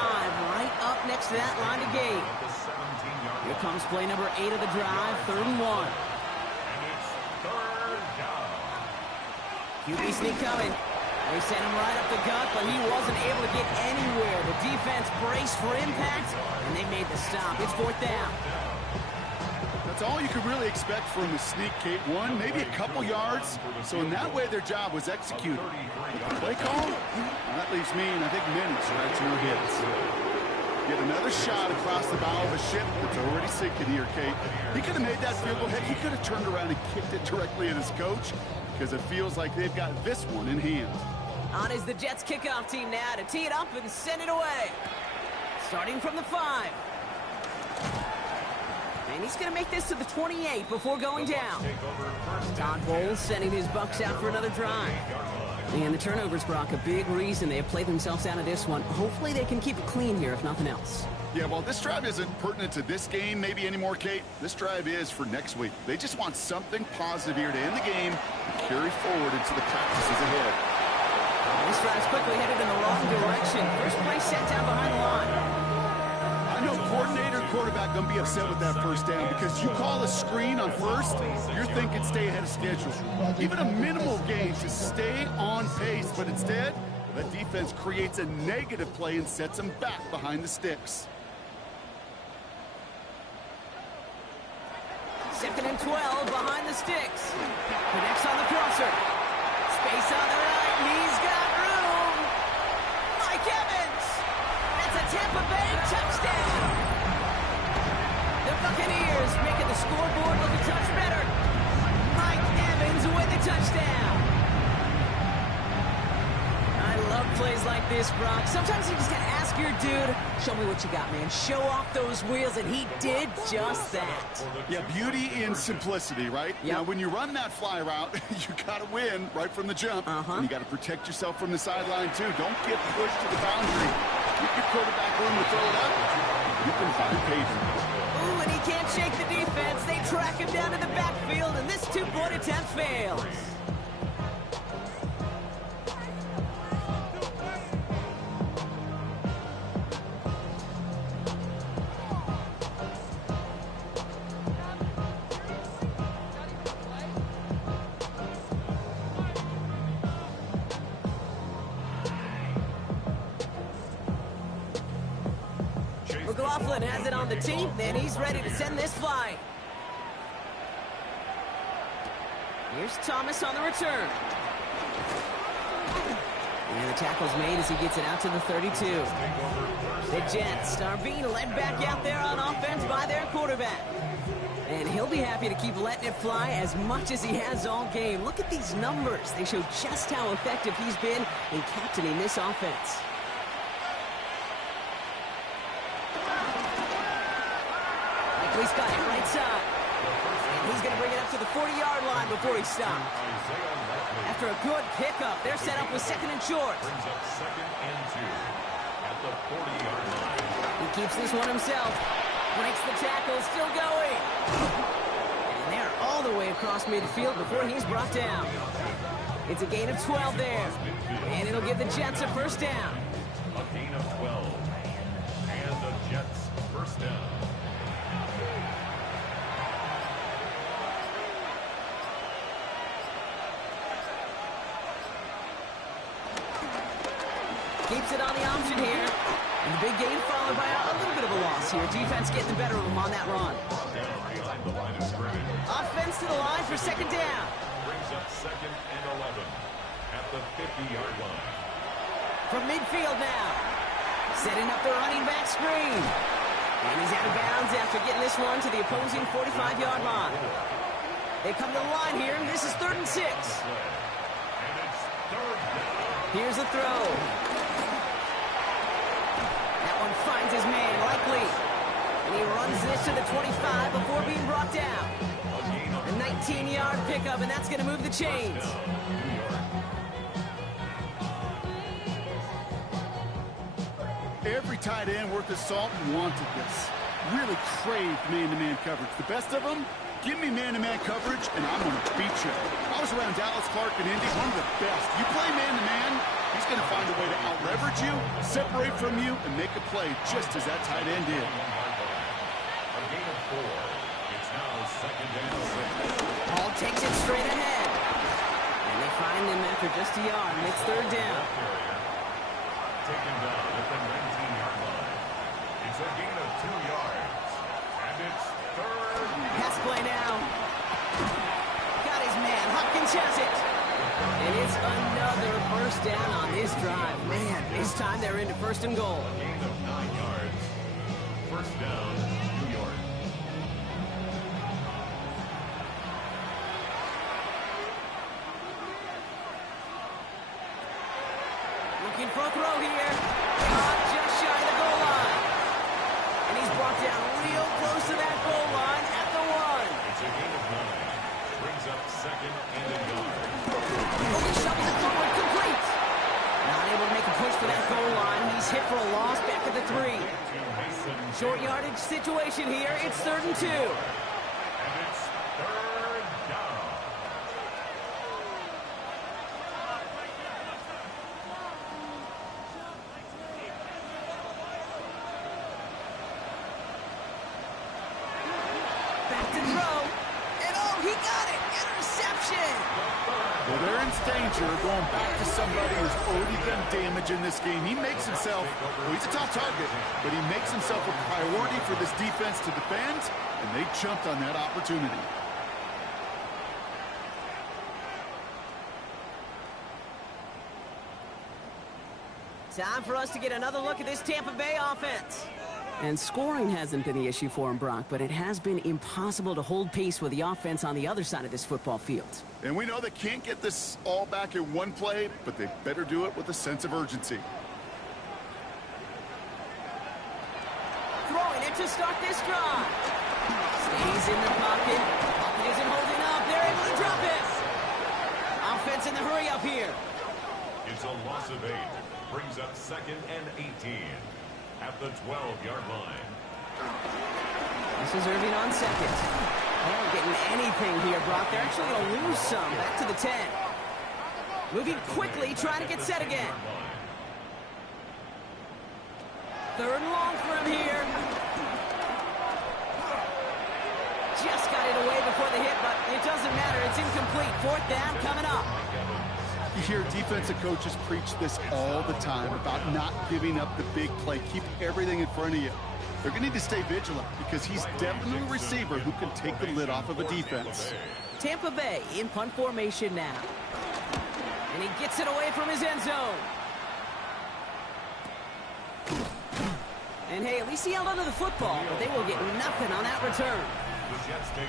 right up next to that line of gain. Here comes play number 8 of the drive, 3rd and 1. And it's third down. QB sneak coming. They sent him right up the gut, but he wasn't able to get anywhere. The defense braced for impact, and they made the stop. It's 4th down. That's all you could really expect from a sneak, Kate. 1, maybe a couple yards. So in that way, their job was executed. But the play call, well, that leaves me, and I think many, scratching their heads. Get another shot across the bow of a ship that's already sinking here, Kate. He could have made that field goal. Heck, he could have turned around and kicked it directly at his coach, because it feels like they've got this one in hand. On is the Jets kickoff team now to tee it up and send it away. Starting from the 5. And he's going to make this to the 28 before going down. Todd Bowles sending his Bucks out for another drive. And the turnovers, Brock, a big reason they have played themselves out of this one. Hopefully they can keep it clean here, if nothing else. Yeah, well, this drive isn't pertinent to this game maybe anymore, Kate. This drive is for next week. They just want something positive here to end the game and carry forward into the practices ahead. This drive's quickly headed in the wrong direction. First play set down behind the line. I know coordinator and quarterback going to be upset with that first down because you call a screen on first, you're thinking stay ahead of schedule. Even a minimal gain to stay on pace, but instead, that defense creates a negative play and sets them back behind the sticks. 2nd and 12 behind the sticks. Connects on the crosser. Space on the right. He's got room. Mike Evans. That's a Tampa Bay touchdown. The Buccaneers making the scoreboard look a touch better. Mike Evans with the touchdown. I love plays like this, Brock. Sometimes you just got to ask your dude, show me what you got, man. Show off those wheels, and he did just that. Yeah, beauty in simplicity, right? Yep. Now, when you run that fly route, you got to win right from the jump. And you got to protect yourself from the sideline, too. Don't get pushed to the boundary. Get your quarterback room to throw it up. You can find pavement. Ooh, and he can't shake the defense. They track him down to the backfield, and this two-point attempt fails. McLaughlin has it on the team, and he's ready to send this flying. Here's Thomas on the return. And the tackle's made as he gets it out to the 32. The Jets are being led back out there on offense by their quarterback. And he'll be happy to keep letting it fly as much as he has all game. Look at these numbers. They show just how effective he's been in captaining this offense. He's got it right side. And he's going to bring it up to the 40-yard line before he stops. After a good pickup, they're set up with 2nd and short. Brings up 2nd and 2 at the 40-yard line. He keeps this one himself. Breaks the tackle, still going. And they're all the way across midfield before he's brought down. It's a gain of 12 there. And it'll give the Jets a first down. A gain of 12. And the Jets first down. Keeps it on the option here. And the big gain followed by a little bit of a loss here. Defense getting the better of him on that run. Down behind the line of scrimmage. Offense to the line for 2nd down. Brings up 2nd and 11 at the 50-yard line. From midfield now. Setting up the running back screen. And he's out of bounds after getting this one to the opposing 45-yard line. They come to the line here, and this is 3rd and 6. And it's 3rd down. Here's the throw. That one finds his man, likely. And he runs this to the 25 before being brought down. A 19-yard pickup, and that's going to move the chains. Every tight end worth his salt wanted this. Really craved man-to-man coverage. The best of them, give me man-to-man coverage, and I'm going to beat you. I was around Dallas, Clark, and Indy, one of the best. You play man-to-man, he's going to find a way to out-leverage you, separate from you, and make a play just as that tight end did. A gain of 4. It's now 2nd and 6. Ball takes it straight ahead. And they find him after just a yard, and it's 3rd down. Taken down at the 19-yard line. It's a gain of 2 yards. And it's 3rd. Pass play now. Got his man. Hopkins has it. And it's another first down on this drive. Man, this time they're into 1st and goal. A gain of 9 yards. First down, New York. Looking for a throw here. Just shy of the goal line. And he's brought down real close to that goal line. hit for a loss back at the 3. Short yardage situation here. It's 3rd and 2. And it's 3rd down. Back to throw. And oh, he got it. Interception. Well, they're in danger of going back to somebody who's already done damage in this game. He makes himself, well, he's a top target, but he makes himself a priority for this defense to defend, and they jumped on that opportunity. Time for us to get another look at this Tampa Bay offense. And scoring hasn't been the issue for him, Brock, but it has been impossible to hold pace with the offense on the other side of this football field. And we know they can't get this all back in one play, but they better do it with a sense of urgency. Throwing it to start this drive. Stays in the pocket. Pocket isn't holding up. They're able to drop it. Offense in the hurry up here. It's a loss of 8. Brings up 2nd and 18 at the 12-yard line. This is Irving on 2nd. They aren't getting anything here, Brock. They're actually going to lose some. Back to the 10. Moving quickly, trying to get set again. 3rd and long for him here. Just got it away before the hit, but it doesn't matter. It's incomplete. 4th down coming up. You hear defensive coaches preach this all the time about not giving up the big play. Keep everything in front of you. They're going to need to stay vigilant because he's definitely a receiver who can take the lid off of a defense. Tampa Bay in punt formation now. And he gets it away from his end zone. And hey, at least he held onto the football, but they will get nothing on that return.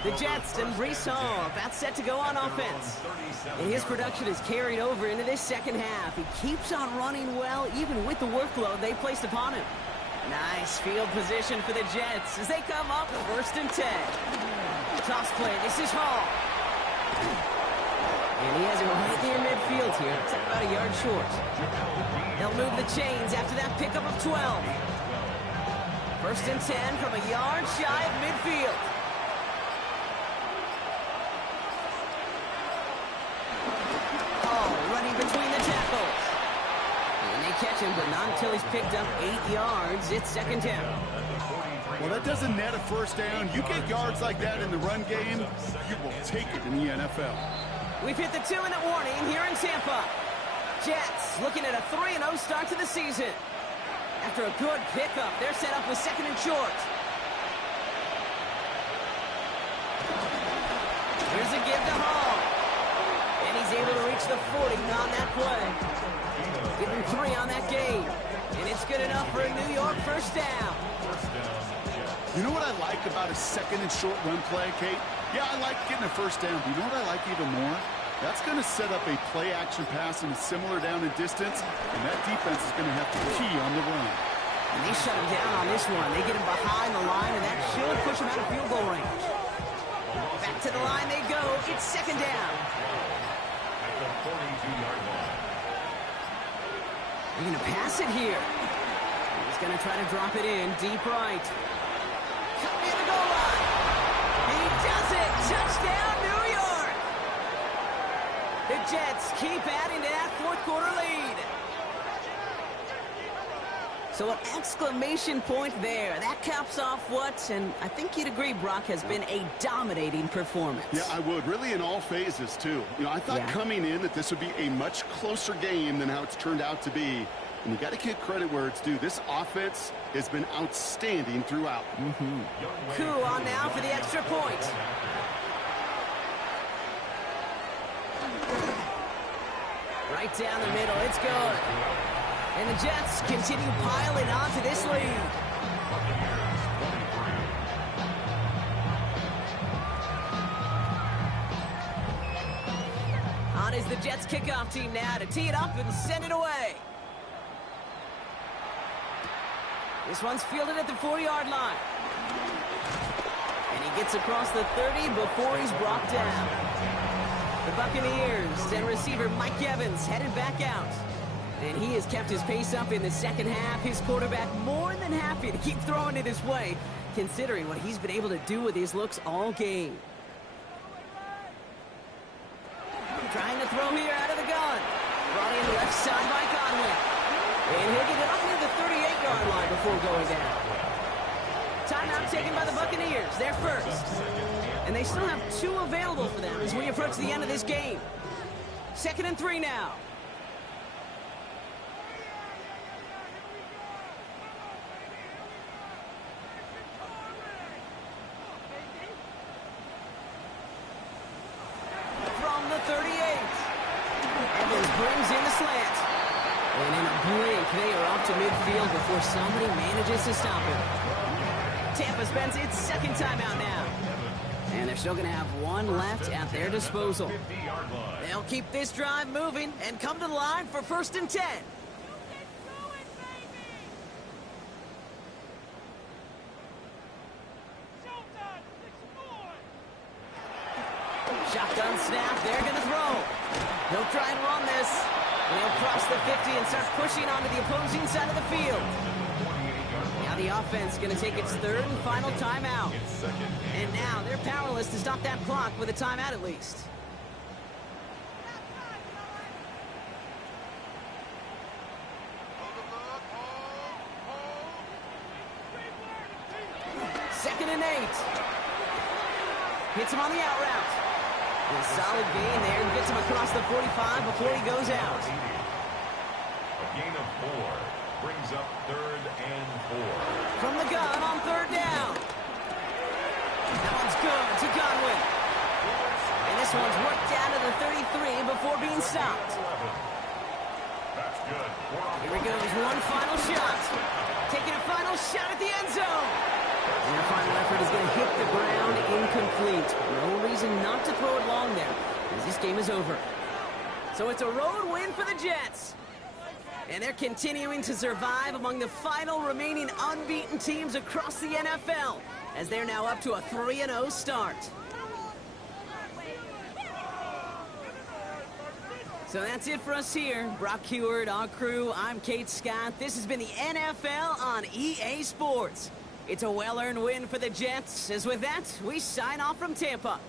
The Jets and Brees Hall about set to go on offense. And his production is carried over into this second half. He keeps on running well, even with the workload they placed upon him. Nice field position for the Jets as they come up 1st and 10. Toss play. This is Hall. And he has it right near midfield here. It's about a yard short. They'll move the chains after that pickup of 12. 1st and 10 from a yard shy of midfield. Running between the tackles. And they catch him, but not until he's picked up 8 yards. It's 2nd down. Well, that doesn't net a 1st down. You get yards like that in the run game, you will take it in the NFL. We've hit the 2-minute warning here in Tampa. Jets looking at a 3-0 start to the season. After a good pickup, they're set up with 2nd and short. Here's a give to Hall. And he's able to reach the 40 on that play. Getting 3 on that game. And it's good enough for a New York 1st down. You know what I like about a 2nd and short run play, Kate? Yeah, I like getting a 1st down. But you know what I like even more? That's going to set up a play-action pass in a similar down and distance, and that defense is going to have to key on the run. And they shut him down on this one. They get him behind the line, and that should push him out of field goal range. Back to the line they go. It's 2nd down. At the 42-yard line. They're going to pass it here. He's going to try to drop it in deep right. Coming in the goal line. He does it. Touchdown, New York. The Jets keep adding to that 4th quarter lead. So an exclamation point there. That caps off what, and I think you'd agree, Brock, has been a dominating performance. Yeah, I would. Really in all phases, too. You know, I thought coming in that this would be a much closer game than how it's turned out to be. And you got to give credit where it's due. This offense has been outstanding throughout. Coup on now for the extra point. Right down the middle. It's good. And the Jets continue piling on to this lead. On is the Jets kickoff team now to tee it up and send it away. This one's fielded at the 40-yard line. And he gets across the 30 before he's brought down. The Buccaneers and receiver Mike Evans headed back out. And he has kept his pace up in the second half. His quarterback more than happy to keep throwing it his way, considering what he's been able to do with his looks all game. Trying to throw here out of the gun. Brought in left side by Godwin. And he'll get it up near the 38-yard line before going down. Timeout taken by the Buccaneers. They're first. And they still have 2 available for them as we approach the end of this game. 2nd and 3 now. From the 38. Evans brings in the slant. And in a blink, they are off to midfield before somebody manages to stop him. Tampa spends its second timeout now. And they're still going to have 1 left at their disposal. They'll keep this drive moving and come to the line for 1st and 10. Shotgun snap, they're going to throw. He'll try and run this. And he'll cross the 50 and start pushing onto the opposing side of the field. Now the offense going to take its 3rd and final timeout. And now they're powerless to stop that clock with a timeout at least. Second and 8. Hits him on the out route. And a solid gain there and gets him across the 45 before he goes out. A gain of 4 brings up 3rd and 4. From the gun on 3rd down. That one's good to Godwin. And this one's worked down to the 33 before being stopped. That's good. Here he goes, one final shot. Taking a final shot at the end zone. And their final effort is going to hit the ground incomplete. No reason not to throw it long there, as this game is over. So it's a road win for the Jets. And they're continuing to survive among the final remaining unbeaten teams across the NFL, as they're now up to a 3-0 start. So that's it for us here. Brock Heward, our crew, I'm Kate Scott. This has been the NFL on EA Sports. It's a well-earned win for the Jets, as with that, we sign off from Tampa.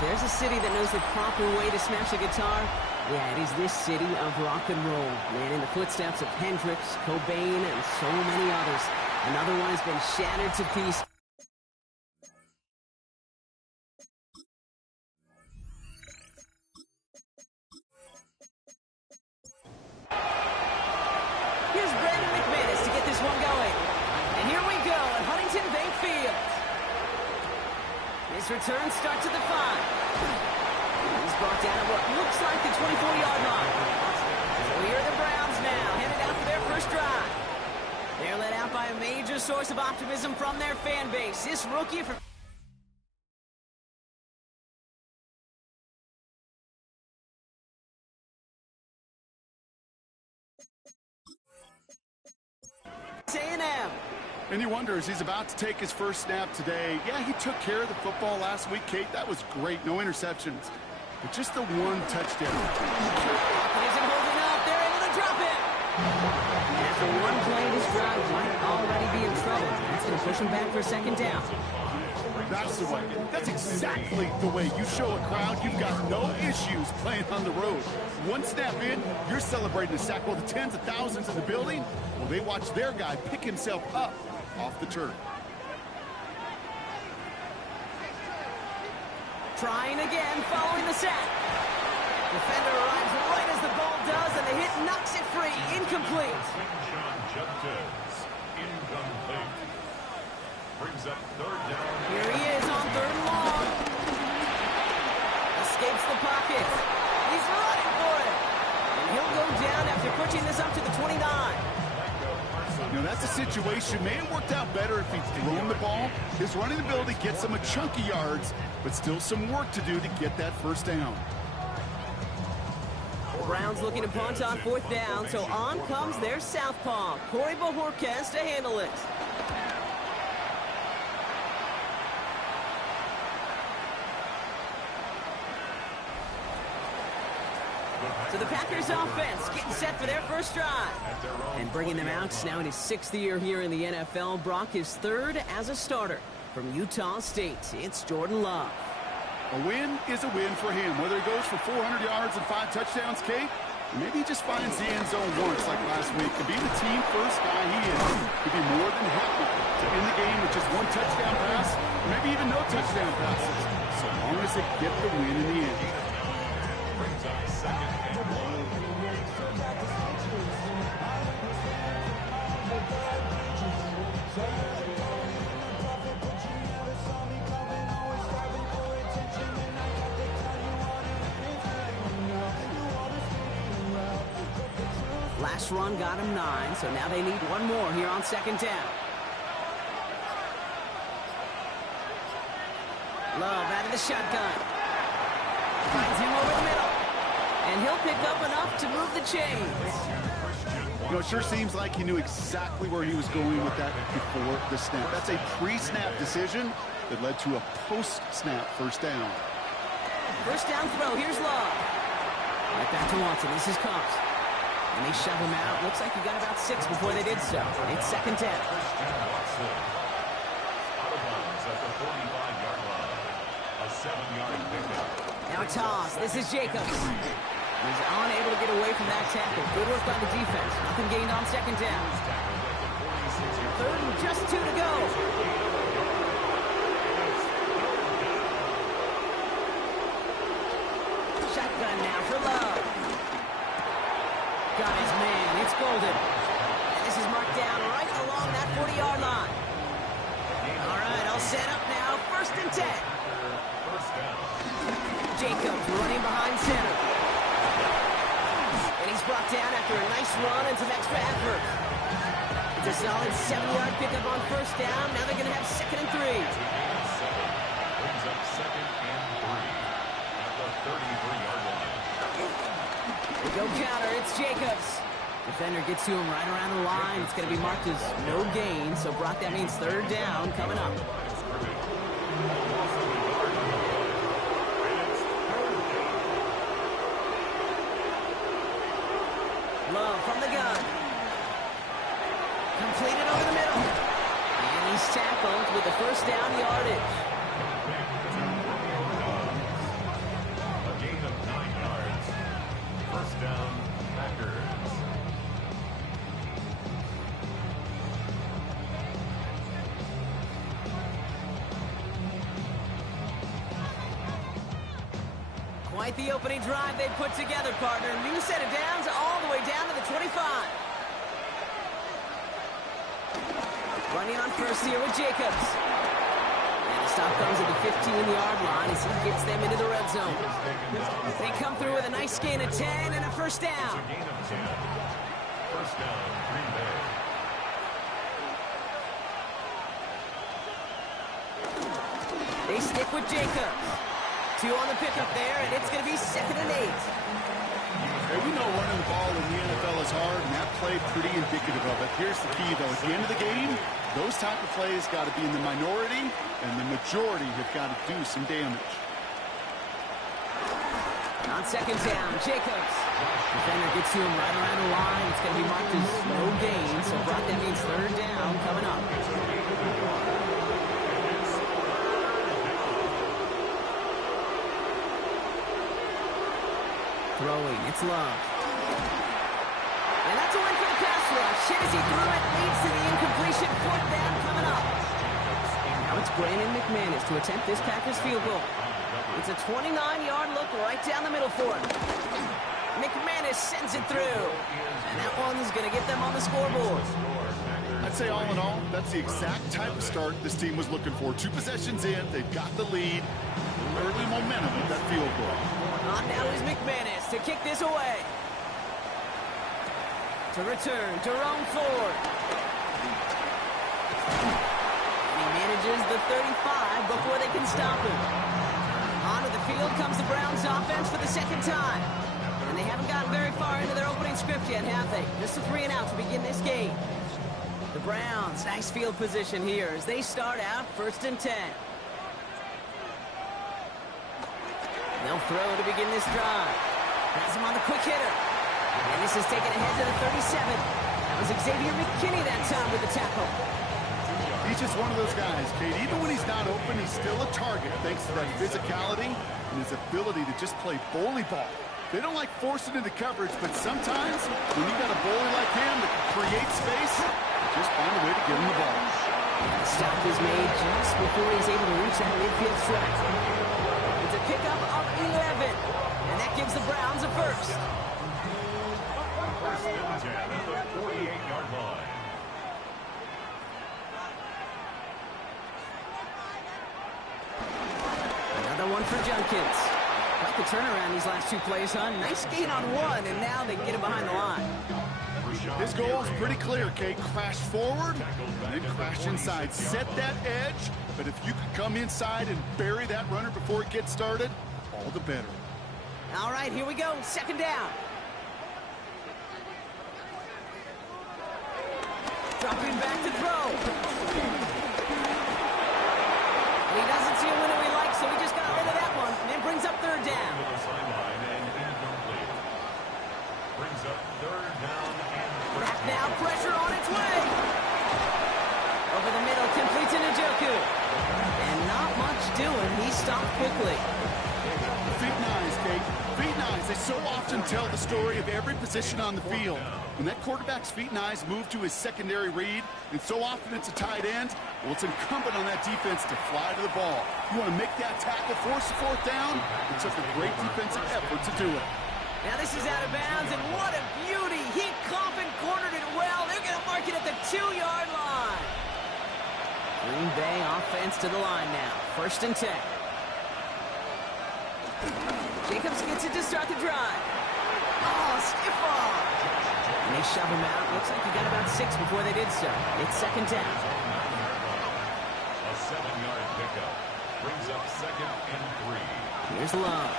There's a city that knows the proper way to smash a guitar. Yeah, it is this city of rock and roll, man, in the footsteps of Hendrix, Cobain, and so many others. Another one has been shattered to pieces. Here's Brandon McManus to get this one going. And here we go at Huntington Bank Field. His return starts at the 5. He's brought down at what looks like the 24-yard line. So here are the Browns now, headed out for their first drive. They're led out by a major source of optimism from their fan base. This rookie from A&M. And you wonder, as he's about to take his first snap today, yeah, he took care of the football last week, Kate. That was great. No interceptions. But just the one touchdown. He isn't holding up. They're able to drop it. After one play, this drive might already be in trouble. That's going to push him back for a second down. That's the way. That's exactly the way you show a crowd you've got no issues playing on the road. One snap in, you're celebrating a sack. Well, the tens of thousands in the building, well, they watch their guy pick himself up off the turf. Trying again, following the sack. Defender arrives right as the ball does, and the hit knocks it free. Incomplete. Incomplete. Brings up third down. Here he is on third and long. Escapes the pocket. He's running for it. And he'll go down after pushing this up to the 29. You know, that's a situation. May have worked out better if he'd thrown the ball. His running ability gets him a chunky yards, but still some work to do to get that first down. Browns looking to punt on fourth down, so on comes their southpaw, Corey Bojorquez, to handle it. So the Packers offense getting set for their first drive. And bringing them out now in his 6th year here in the NFL, Brock is 3rd as a starter. From Utah State, it's Jordan Love. A win is a win for him. Whether he goes for 400 yards and 5 touchdowns, Kate, or maybe he just finds the end zone once like last week. To be the team first guy he is, he'd be more than happy to end the game with just 1 touchdown pass, or maybe even no touchdown passes, so long as they get the win in the end. Brings up second and 1. Last run got him 9, so now they need one more here on second down. Love out of the shotgun. Finds him over the middle. And he'll pick up enough to move the chains. You know, it sure seems like he knew exactly where he was going with that before the snap. That's a pre-snap decision that led to a post-snap first down. First down throw. Here's Love. Right back to Watson. This is Cox. And they shove him out. Looks like he got about 6 before they did so. It's second down. Out of bounds at the 45-yard line. A 7-yard pickup. Now toss. This is Jacobs. He's unable to get away from that tackle. Good work by the defense. Nothing gained on second down. Third and just 2 to go. Shotgun now for Love. Got his man. It's Golden. And this is marked down right along that 40-yard line. All right, all set up now. First and 10. Jacobs running behind center. And he's brought down after a nice run and some extra effort. It's a solid 7-yard pickup on first down. Now they're going to have second and 3. Brings up second and 3 at the 33-yard line. They go counter. It's Jacobs. Defender gets to him right around the line. It's going to be marked as no gain. So, Brock, that means third down coming up. Love from the gun. Completed over the middle. And he's tackled with the first down yardage. A gain of 9 yards. the opening drive they put together, partner. New set of downs all the way down to the 25. Running on first here with Jacobs. And the stop comes at the 15-yard line as he gets them into the red zone. They come through with a nice gain of 10 and a first down. It's a gain of 10. First down, Green Bay. They stick with Jacobs. 2 on the pickup there, and it's going to be 2nd and 8. Hey, we know running the ball in the NFL is hard, and that play pretty indicative of it. Here's the key, though. At the end of the game, those type of plays got to be in the minority, and the majority have got to do some damage. On 2nd down, Jacobs. Defender gets to him right around the line. It's going to be marked as no gain, so Brock, that means 3rd down coming up. Throwing, it's Love. And that's a win for the pass rush. Hit as he threw it, leads to the incompletion. 4th down coming up. Now it's Brandon McManus to attempt this Packers field goal. It's a 29-yard look right down the middle for him. McManus sends it through. And that one's going to get them on the scoreboard. I'd say all in all, that's the exact type of start this team was looking for. 2 possessions in, they've got the lead. Early momentum at that field goal. On now is McManus to kick this away. To return, Jerome Ford. And he manages the 35 before they can stop him. Onto the field comes the Browns offense for the 2nd time. And they haven't gotten very far into their opening script yet, have they? Just a 3 and out to begin this game. The Browns, nice field position here as they start out 1st and 10. They'll throw to begin this drive. Has him on the quick hitter. And this is taken ahead to the 37. That was Xavier McKinney that time with the tackle. He's just one of those guys, Kate. Even when he's not open, he's still a target thanks to that physicality and his ability to just play bully ball. They don't like forcing into coverage, but sometimes when you got a bully like him that can create space, just find a way to get him the ball. The stop is made just before he's able to reach that midfield strike. It's a pickup of 11, and that gives the Browns a first. First and 10 at the 48-yard line. Another one for Junkins. Quite the turnaround these last 2 plays, huh? Nice gain on 1, and now they get him behind the line. His goal is pretty clear, Kate. Crash forward, and then crash inside. Set that edge, but if you can come inside and bury that runner before it gets started, all the better. All right, here we go. 2nd down. Dropping back to throw. And he doesn't see a winner he likes, so he just got rid of that one. And it brings up 3rd down. To the sideline and incomplete. Brings up 3rd down and Back now, pressure on its way. Over the middle, complete to Njoku. And not much doing. He stopped quickly. Feet nines, Kate. Feet nines. They so often tell the story of every position on the field. When that quarterback's feet nines move to his secondary read, and so often it's a tight end, well, it's incumbent on that defense to fly to the ball. You want to make that tackle, force the 4th down? It took a great defensive effort to do it. Now this is out of bounds, and what a beauty. He Coffin cornered it well. They're going to mark it at the 2-yard line. Green Bay offense to the line now. 1st and 10. Jacobs gets it to start the drive. Oh, stiff ball. And they shove him out. Looks like he got about 6 before they did so. It's 2nd down. a 7-yard pickup. Brings up 2nd and 3. Here's Love.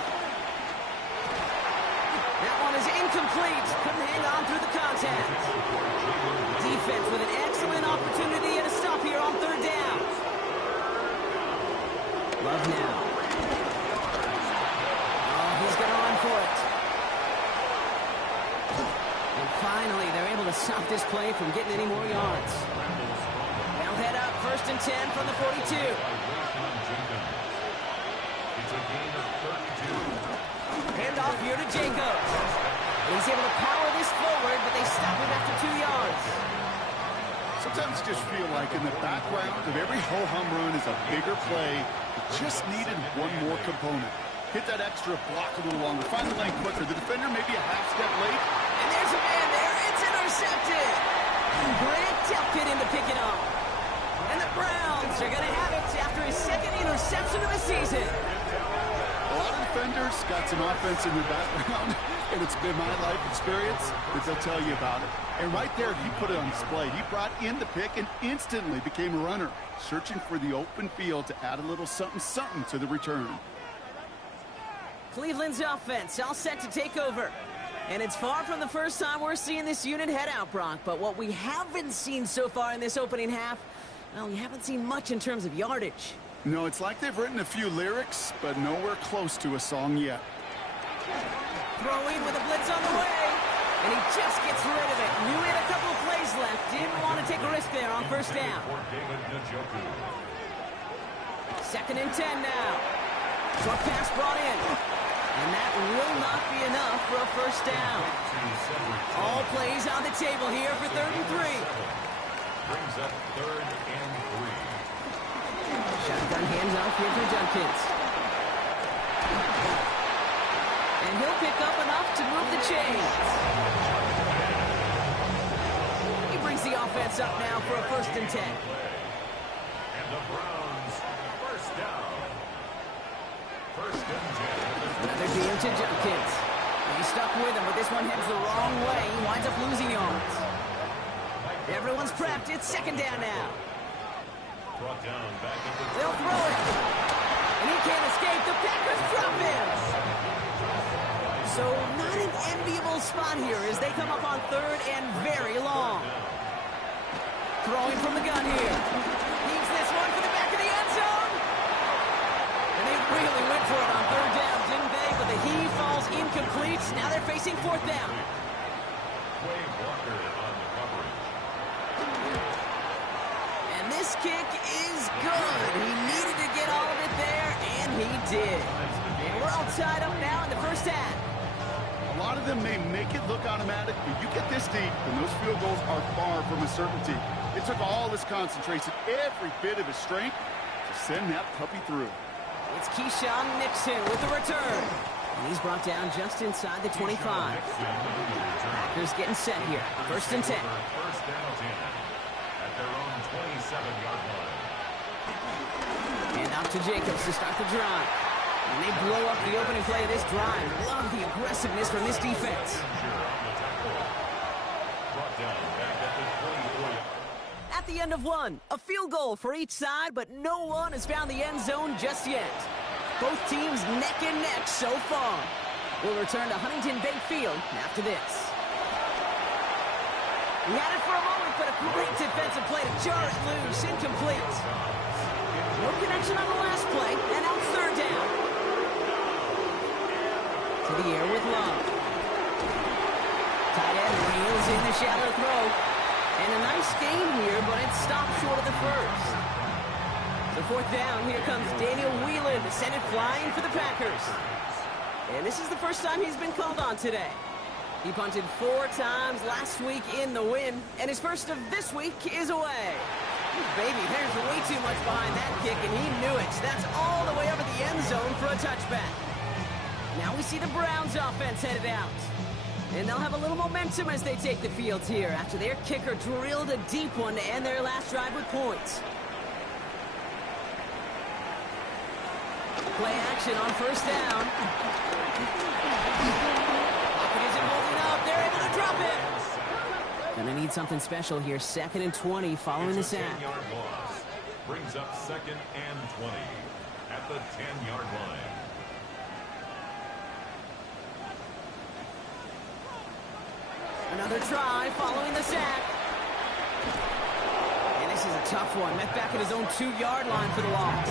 That one is incomplete. Couldn't hang on through the contact. Defense with an excellent opportunity and a stop here on 3rd down. Love now. Oh, he's going to run for it. And finally, they're able to stop this play from getting any more yards. They'll head up 1st and 10 from the 42. It's a gain of 32. Handoff here to Jacobs. And he's able to power this forward, but they stop him after 2 yards. Sometimes you just feel like in the background of every ho-hum run is a bigger play. It just needed one more component. Hit that extra block a little longer. Find the lane quicker. The defender may be a half step late. And there's a man there. It's intercepted. Grant Delpit in to pick it up. And the Browns are going to have it after his second interception of the season. A lot of defenders got some offense in their background, and it's been my life experience that they'll tell you about it. And right there, he put it on display. He brought in the pick and instantly became a runner, searching for the open field to add a little something-something to the return. Cleveland's offense all set to take over. And it's far from the first time we're seeing this unit head out, Brock. But what we haven't seen so far in this opening half, well, we haven't seen much in terms of yardage. No, it's like they've written a few lyrics, but nowhere close to a song yet. Throwing with a blitz on the way. And he just gets rid of it. Knew he had a couple of plays left. Didn't want to take a risk there on first down. 2nd and 10 now. Short pass brought in. And that will not be enough for a first down. All plays on the table here for 3rd and 3. Brings up 3rd and 3. Shotgun handoff here for Junkins. And he'll pick up enough to move the chains. He brings the offense up now for a 1st and 10. And the Browns, first down. 1st and 10. Another deal to Junkins. He's stuck with him, but this one heads the wrong way. He winds up losing yards. Everyone's prepped. It's 2nd down now. Brought down back at the They'll throw it. And he can't escape. The Packers drop him. So not an enviable spot here as they come up on 3rd and very long. Throwing from the gun here. Heaves this one for the back of the end zone. And they really went for it on 3rd down, didn't they? But the heave falls incomplete. Now they're facing 4th down. Quay Walker on the coverage. And this kick is good. He needed to get all of it there, and he did. And we're all tied up now in the first half. A lot of them may make it look automatic, but you get this deep, and those field goals are far from a certainty. It took all his concentration, every bit of his strength, to send that puppy through. It's Keyshawn Nixon with the return. And he's brought down just inside the 25. Packers getting set here. 1st and 10. First down 10 at their own 27-yard line. And out to Jacobs to start the drive. And they blow up the opening play of this drive. Love the aggressiveness from this defense. Brought down back at the 24. At the end of one, a field goal for each side, but no one has found the end zone just yet. Both teams neck and neck so far. We'll return to Huntington Bank Field after this. He had it for a moment, but a great defensive play to jar it loose. Incomplete. No connection on the last play, and out 3rd down. To the air with Love. Tight end reels in the shallow throw. And a nice gain here, but it stopped short of the first. The 4th down, here comes Daniel Whelan to send it flying for the Packers. And this is the first time he's been called on today. He punted 4 times last week in the win, and his first of this week is away. Baby, there's way too much behind that kick, and he knew it. That's all the way over the end zone for a touchback. Now we see the Browns offense headed out. And they'll have a little momentum as they take the field here after their kicker drilled a deep one to end their last drive with points. Play action on 1st down. Pocket isn't holding up. They're able to drop it. Gonna need something special here. 2nd and 20 following the sack. 10-yard loss. Brings up 2nd and 20 at the 10-yard line. Another try following the sack. And this is a tough one. Met back at his own 2-yard line for the loss.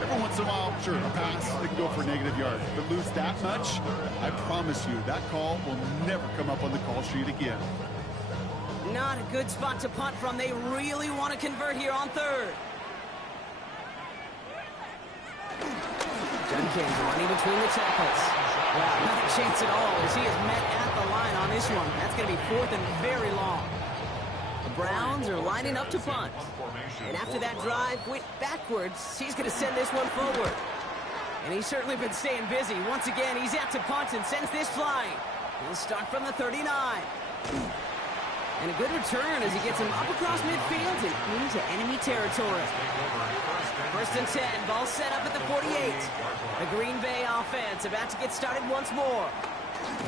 Every once in a while, sure, a pass, they can go for a negative yard. But lose that much, I promise you, that call will never come up on the call sheet again. Not a good spot to punt from. They really want to convert here on 3rd. Junkins running between the tackles. Wow, not a chance at all as he is met at the line on this one. That's going to be 4th and very long. The Browns are lining up to punt. And after that drive went backwards, he's going to send this one forward. And he's certainly been staying busy. Once again, he's out to punt and sends this flying. He'll start from the 39. And a good return as he gets him up across midfield and into enemy territory. First and 10, ball set up at the 48. The Green Bay offense about to get started once more.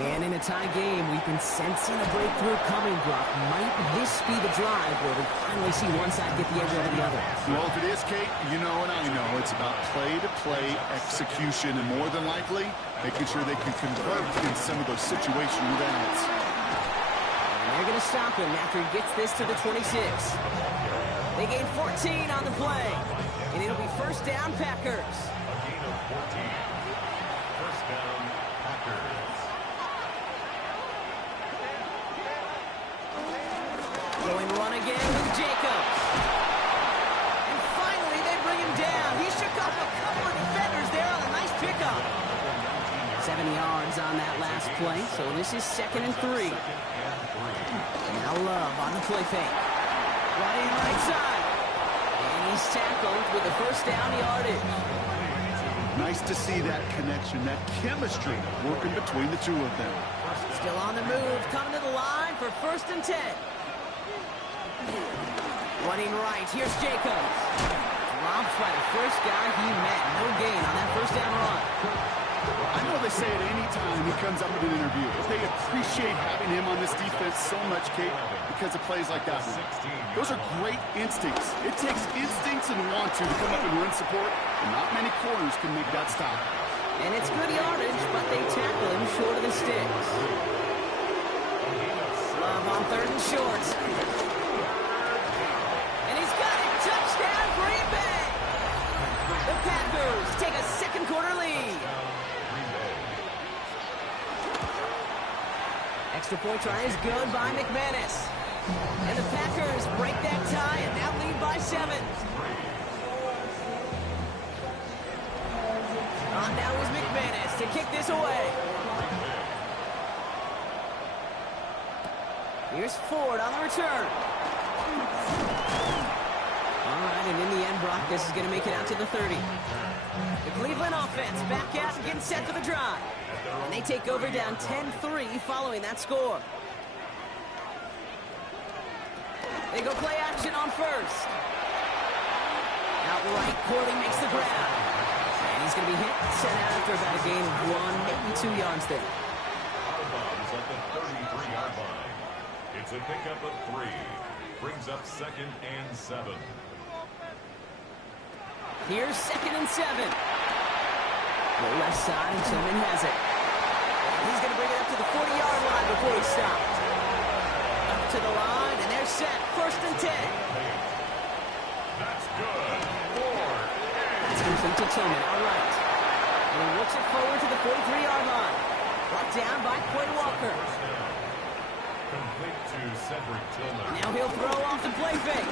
And in a tie game, we've been sensing a breakthrough coming, Brock. Might this be the drive where we finally see one side get the edge over the other? Well, if it is, Kate, you know and I know it's about play-to-play execution and more than likely making sure they can convert in some of those situational events. And they're going to stop him after he gets this to the 26. They gain 14 on the play. And it'll be first down, Packers. A gain of 14. First down, Packers. Going run again with Jacobs. And finally, they bring him down. He shook off a couple of defenders there on a nice pickup. 7 yards on that last play, so this is 2nd and 3. Now Love on the play fake. Running right side. And he's tackled with a first down yardage. Nice to see that connection, that chemistry working between the two of them. Still on the move, coming to the line for 1st and 10. Running right, here's Jacobs. Dropped by the first guy he met. No gain on that first down run. I know they say it any time he comes up with an interview. They appreciate having him on this defense so much, Kate, because of plays like that one. Those are great instincts. It takes instincts and want to come up and run support, and not many corners can make that stop. And it's good yardage, but they tackle him short of the sticks. Love on 3rd and short. And he's got it. Touchdown, Green Bay. The Packers take a second quarter lead. Extra point try is good by McManus. And the Packers break that tie and now lead by 7. On now is McManus to kick this away. Here's Ford on the return. All right, and in the end, Brock, this is going to make it out to the 30. The Cleveland offense back out and getting set for the drive. And they take over down 10-3 following that score. They go play action on first. Outright, Corley makes the grab. And he's going to be hit and sent out after about a gain of 1, maybe 2 yards there. Out-of-bounds at the 33-yard line. It's a pickup of 3. Brings up 2nd and 7. Here's 2nd and 7. The left side, and Tillman has it. He's going to bring it up to the 40-yard line before he stopped. Up to the line, and they're set. 1st and 10. That's good. That's complete to Tillman. All right. And he works it forward to the 43-yard line. Brought down by Quay Walker. Complete to Cedric Tillman. Now he'll throw off the play fake.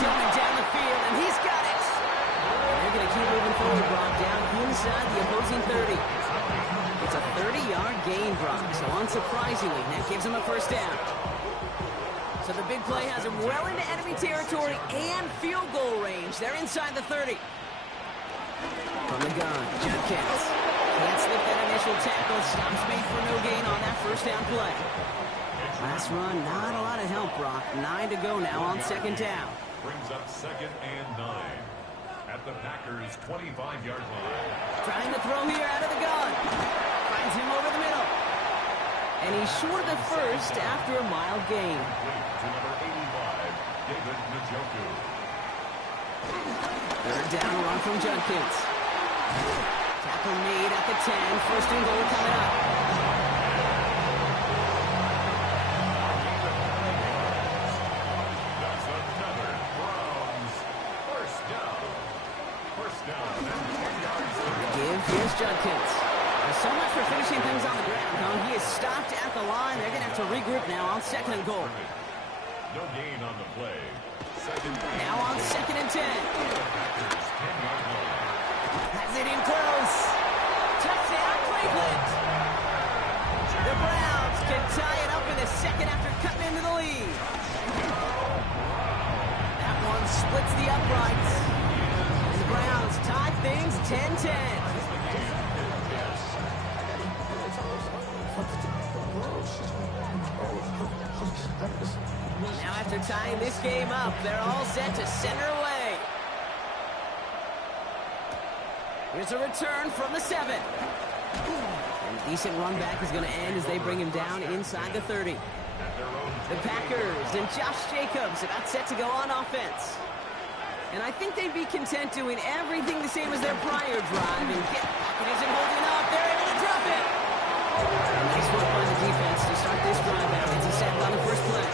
Tillman down the field, and he's got it. And they're going to keep moving forward, Brock, down inside the opposing 30. It's a 30-yard gain, Brock, so unsurprisingly, that gives him a first down. So the big play has him well into enemy territory and field goal range. They're inside the 30. From the gun, Judkins. Can't slip that initial tackle. Stops made for no gain on that first down play. Last run, not a lot of help, Brock. 9 to go now on 2nd down. Brings up 2nd and 9 at the Packers' 25-yard line. Trying to throw here out of the gun. Finds him over the middle. And he's short of the first after a mild gain. To number 85, David Njoku. 3rd down run from Judkins. Tackle made at the 10. 1st and goal coming up. That's another Browns first down. First down and 10 yards to go. Give, here's Judkins. So much for finishing things on the ground, huh? He is stopped at the line. They're going to have to regroup now on 2nd and goal. No gain on the play. 2nd down. Now on 2nd and 10. Packers 10-yard line. Has it in close. Touchdown, Cleveland. The Browns can tie it up in the second after cutting into the lead. That one splits the uprights. And the Browns tie things 10-10. Now after tying this game up, they're all set to center away. Here's a return from the 7. And a decent run back is going to end as they bring him down inside the 30. The Packers and Josh Jacobs about set to go on offense. And I think they'd be content doing everything the same as their prior drive and get pocket isn't holding up. They're able to drop it. Nice work by the defense to start this drive out. It's a sack on the first play.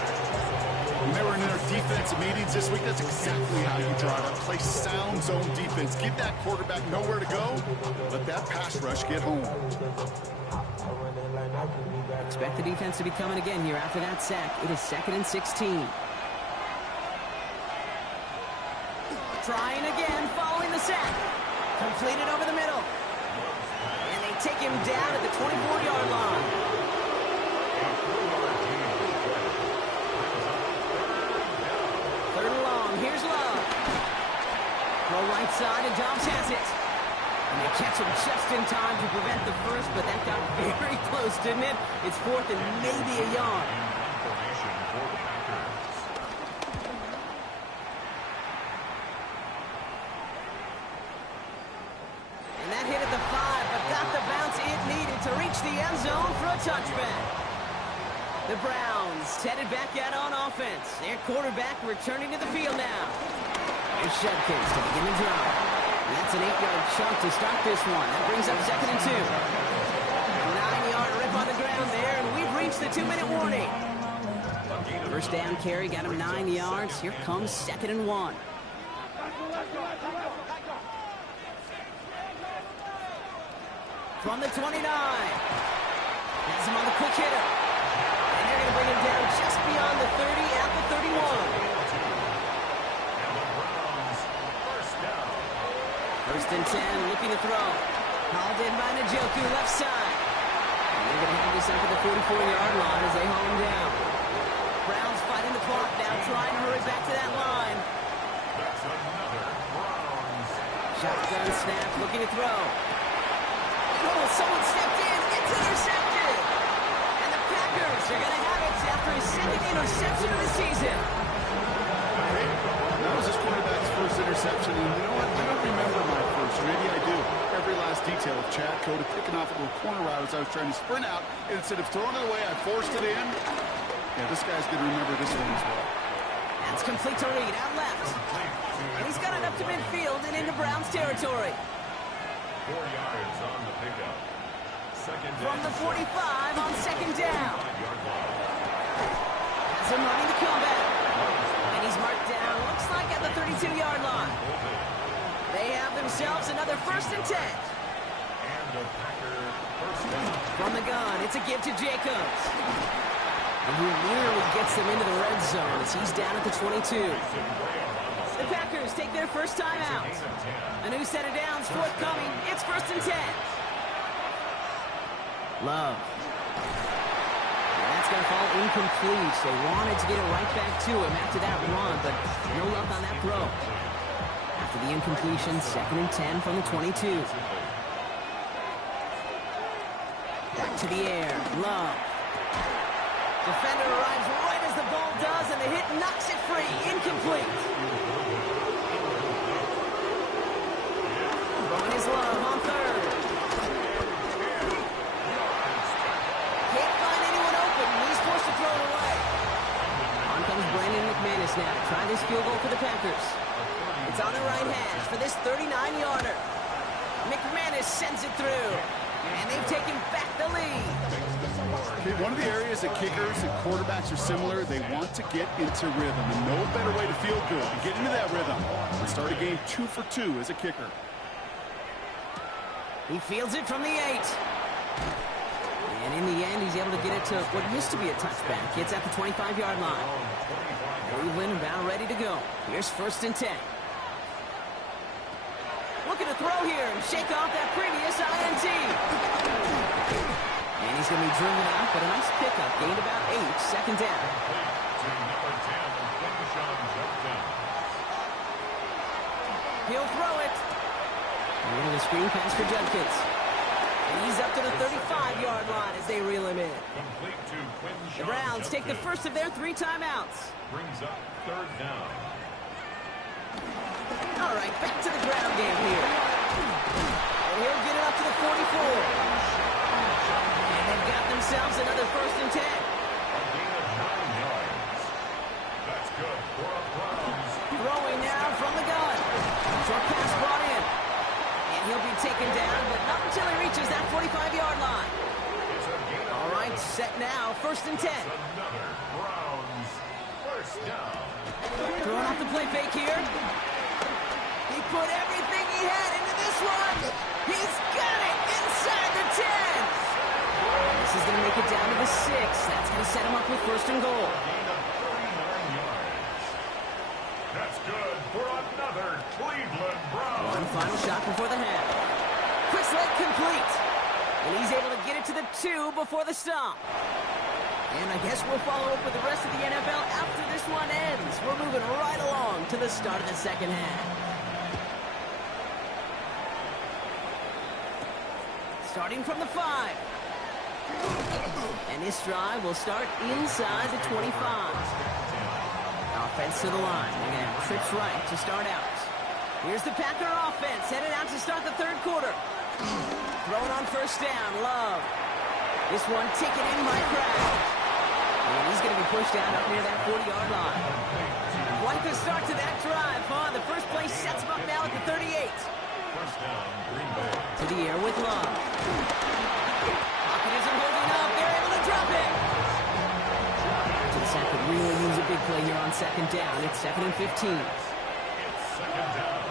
When they were in their defensive meetings this week, that's exactly how you drive it. Play sound zone defense. Give that quarterback nowhere to go. Let that pass rush get home. Expect the defense to be coming again here after that sack. It is 2nd and 16. Trying again following the sack. Completed over the middle. And they take him down at the 24-yard line. Third and long. Here's Love. Go right side and Dobbs has it. And they catch him just in time to prevent the first, but that got very close, didn't it? It's 4th and maybe a yard. And that hit at the 5, but got the bounce it needed to reach the end zone for a touchback. The Browns headed back out on offense. Their quarterback returning to the field now. Here's Shedkins to begin the drive. And that's an 8-yard chunk to start this one. That brings up 2nd and 2. A 9-yard rip on the ground there, and we've reached the 2-minute warning. First down carry got him 9 yards. Here comes 2nd and 1. From the 29. Has him on the quick hitter. And they're going to bring him down just beyond the 30 at the 31. First and 10, looking to throw. Hauled in by Njoku, left side. And they're going to have this up at the 44-yard line as they haul him down. Browns fighting the clock now, trying to hurry back to that line. Shotgun snap, looking to throw. Oh, someone stepped in. It's intercepted. And the Packers are going to have it after his 2nd interception of the season. That was his quarterback's first interception, and you know what? I don't remember my first. Maybe I do. Every last detail of Chad Cody picking off a little corner route as I was trying to sprint out, and instead of throwing it away, I forced it in. Yeah, this guy's going to remember this one as well. That's complete to Reed, out left. And he's got it up to midfield and into Browns territory. 4 yards on the pickup. From the 45 on 2nd down. Has him running the comeback. And he's marked down, looks like at the 32-yard line. They have themselves another 1st and 10. From the gun, it's a give to Jacobs. And he nearly gets them into the red zone as he's down at the 22. The Packers take their first time out. A new set of downs forthcoming. It's 1st and 10. Love. And that's going to fall incomplete. They wanted to get it right back to him after that run, but no luck on that throw. After the incompletion, 2nd and 10 from the 22. Back to the air. Love. Defender arrives right as the ball does, and the hit knocks it free. Incomplete. Throwing his Love on 3rd. Can't find anyone open, and he's forced to throw it away. On comes Brandon McManus now to try this field goal for the Packers. It's on the right hash for this 39-yarder. McManus sends it through, and they've taken back the lead. Okay, one of the areas that kickers and quarterbacks are similar, they want to get into rhythm, and no better way to feel good to get into that rhythm than start a game 2 for 2 as a kicker. He fields it from the 8. And in the end, he's able to get it to what used to be a touchback. It's at the 25-yard line. Cleveland about ready to go. Here's 1st and 10. Looking to throw here and shake off that previous INT. And he's going to be driven out, but a nice pickup. Gained about 8, 2nd down. He'll throw it. A little screen pass for Judkins. And he's up to the 35-yard line as they reel him in. Complete to Quinn The Browns take the first of their 3 timeouts. Brings up 3rd down. All right, back to the ground game here. And he'll get it up to the 44. And they've got themselves another 1st and 10. A gain of 9 yards. That's good for a Browns. Throwing now from the gun. Short pass brought in. And he'll be taken down, but not until he reaches that 45-yard line. It's a gain of All right, set now, 1st and 10. another Browns 1st down. Throwing off the play fake here. He put everything he had into this one. He's got it inside the 10. This is going to make it down to the 6. That's going to set him up with 1st and goal. Gain of 39 yards. That's good for another Cleveland Browns. One final shot before the half. Quick slant complete. And he's able to get it to the 2 before the stop. And I guess we'll follow up with the rest of the NFL after this one ends. We're moving right along to the start of the 2nd half. Starting from the 5. And this drive will start inside the 25. Offense to the line. They're going to have trips right to start out. Here's the Packer offense headed out to start the 3rd quarter. Throwing on 1st down, Love. This one taken in by Kraft. And he's going to be pushed down up near that 40-yard line. Quite the start to that drive, huh? The first play sets him up now at the 38. 1st down, Green Bay. To the air with Love. Pocket isn't holding up. They're able to drop it. Jackson could really use a big play here on 2nd down. It's 2nd and 15. It's 2nd down.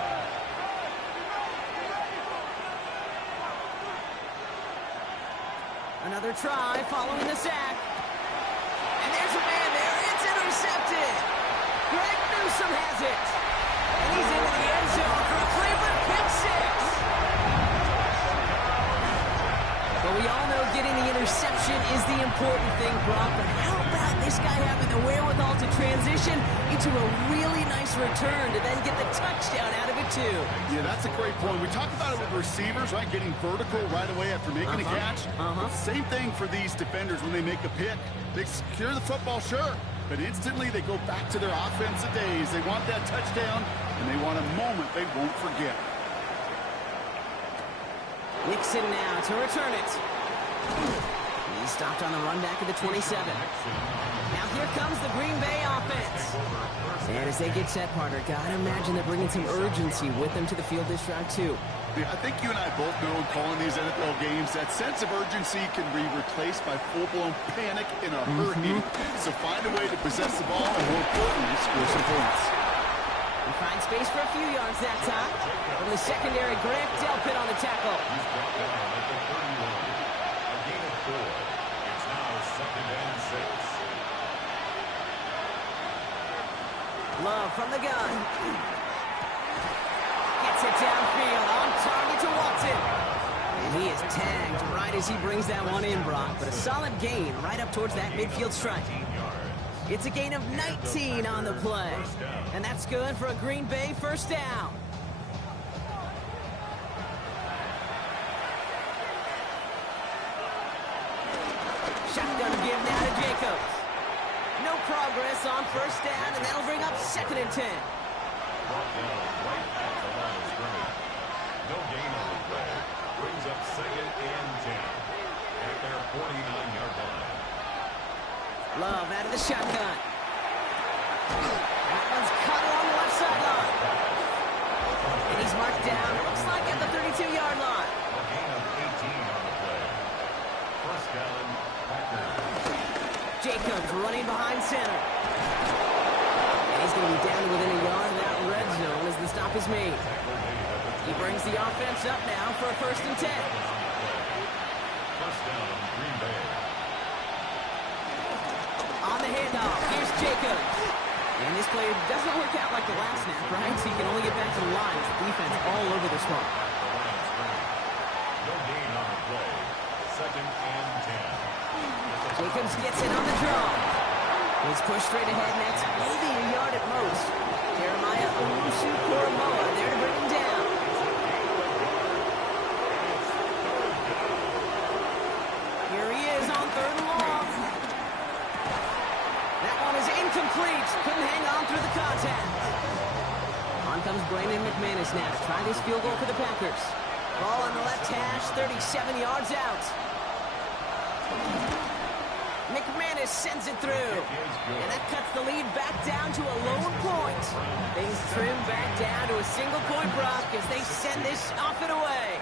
Another try following the sack. And there's a man there. It's intercepted. Greg Newsome has it. And he's into the end zone for a Cleveland pick 6. But we all know getting the interception is the important thing, Brock. But how about this guy having the wherewithal to transition into a really nice return to then get the touchdown out of it, too? Yeah, that's a great point. We talk about it with receivers, right? Getting vertical right away after making a catch. Same thing for these defenders when they make a pick. They secure the football, sure, but instantly they go back to their offensive days. They want that touchdown, and they want a moment they won't forget. Nixon now to return it. He stopped on the run back at the 27. Now here comes the Green Bay offense. And as they get set, partner, gotta imagine they're bringing some urgency with them to the field this drive, too. Yeah, I think you and I both know in calling these NFL games that sense of urgency can be replaced by full-blown panic in a hurry. So find a way to possess the ball and, more importantly, score some points. And find space for a few yards that time. From the secondary, Grant Delpit on the tackle. He's brought down at the 31. A gain of 4. It's now 2nd and 6. Love from the gun. Gets it downfield, on target to Watson. And he is tagged right as he brings that one in, Brock. But a solid gain right up towards that midfield stripe. It's a gain of 19 on the play. And that's good for a Green Bay 1st down. Shotgun give now to Jacobs. No progress on 1st down, and that'll bring up 2nd and 10. Brought down right at the line of scrimmage. No gain on the play. Brings up 2nd and 10. At their 49-yard line. Love out of the shotgun. That one's caught along the left sideline. And he's marked down, looks like at the 32-yard line. A gain of 18 on the play. 1st down, Packers. Jacobs running behind center. And he's going to be down within a yard of that red zone as the stop is made. He brings the offense up now for a 1st and 10. 1st down, Green Bay. On the handoff, here's Jacobs. And this play doesn't work out like the last snap, right? So he can only get back to the line as the defense all over this one. No gain on the play. 2nd and 10. Jacobs gets it on the draw. He's pushed straight ahead next, maybe a yard at most. Jeremiah Owusu-Koramoah there to bring him down. third and long. That one is incomplete. Couldn't hang on through the contact. On comes Brandon McManus now to try this field goal for the Packers. Ball on the left hash, 37 yards out. McManus sends it through. And that cuts the lead back down to a lone point. Things trim back down to a single point, Brock, as they send this off and away.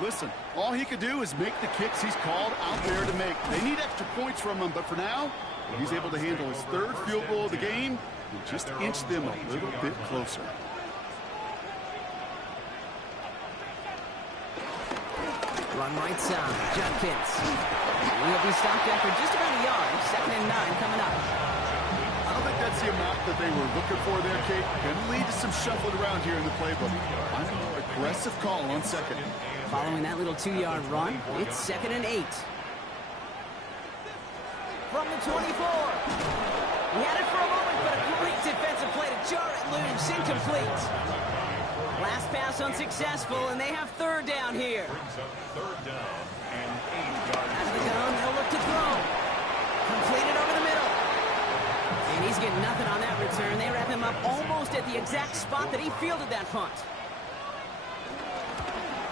Listen, all he could do is make the kicks he's called out there to make. They need extra points from him, but for now, he's able to handle his third field goal of the game and just inch them a little bit closer. Run right side, Judkins. He'll be stopped after just about a yard. 2nd and 9 coming up. I don't think that's the amount that they were looking for there, Kate. Going to lead to some shuffling around here in the playbook. I'm a more aggressive call on second. Following that little 2-yard run, it's 2nd and 8. From the 24. He had it for a moment, but a great defensive play to jar it loose. Incomplete. Last pass unsuccessful, and they have third down here. Third down and 8 yards. Out of the gun, they'll look to throw. Completed over the middle. And he's getting nothing on that return. They wrap him up almost at the exact spot that he fielded that punt.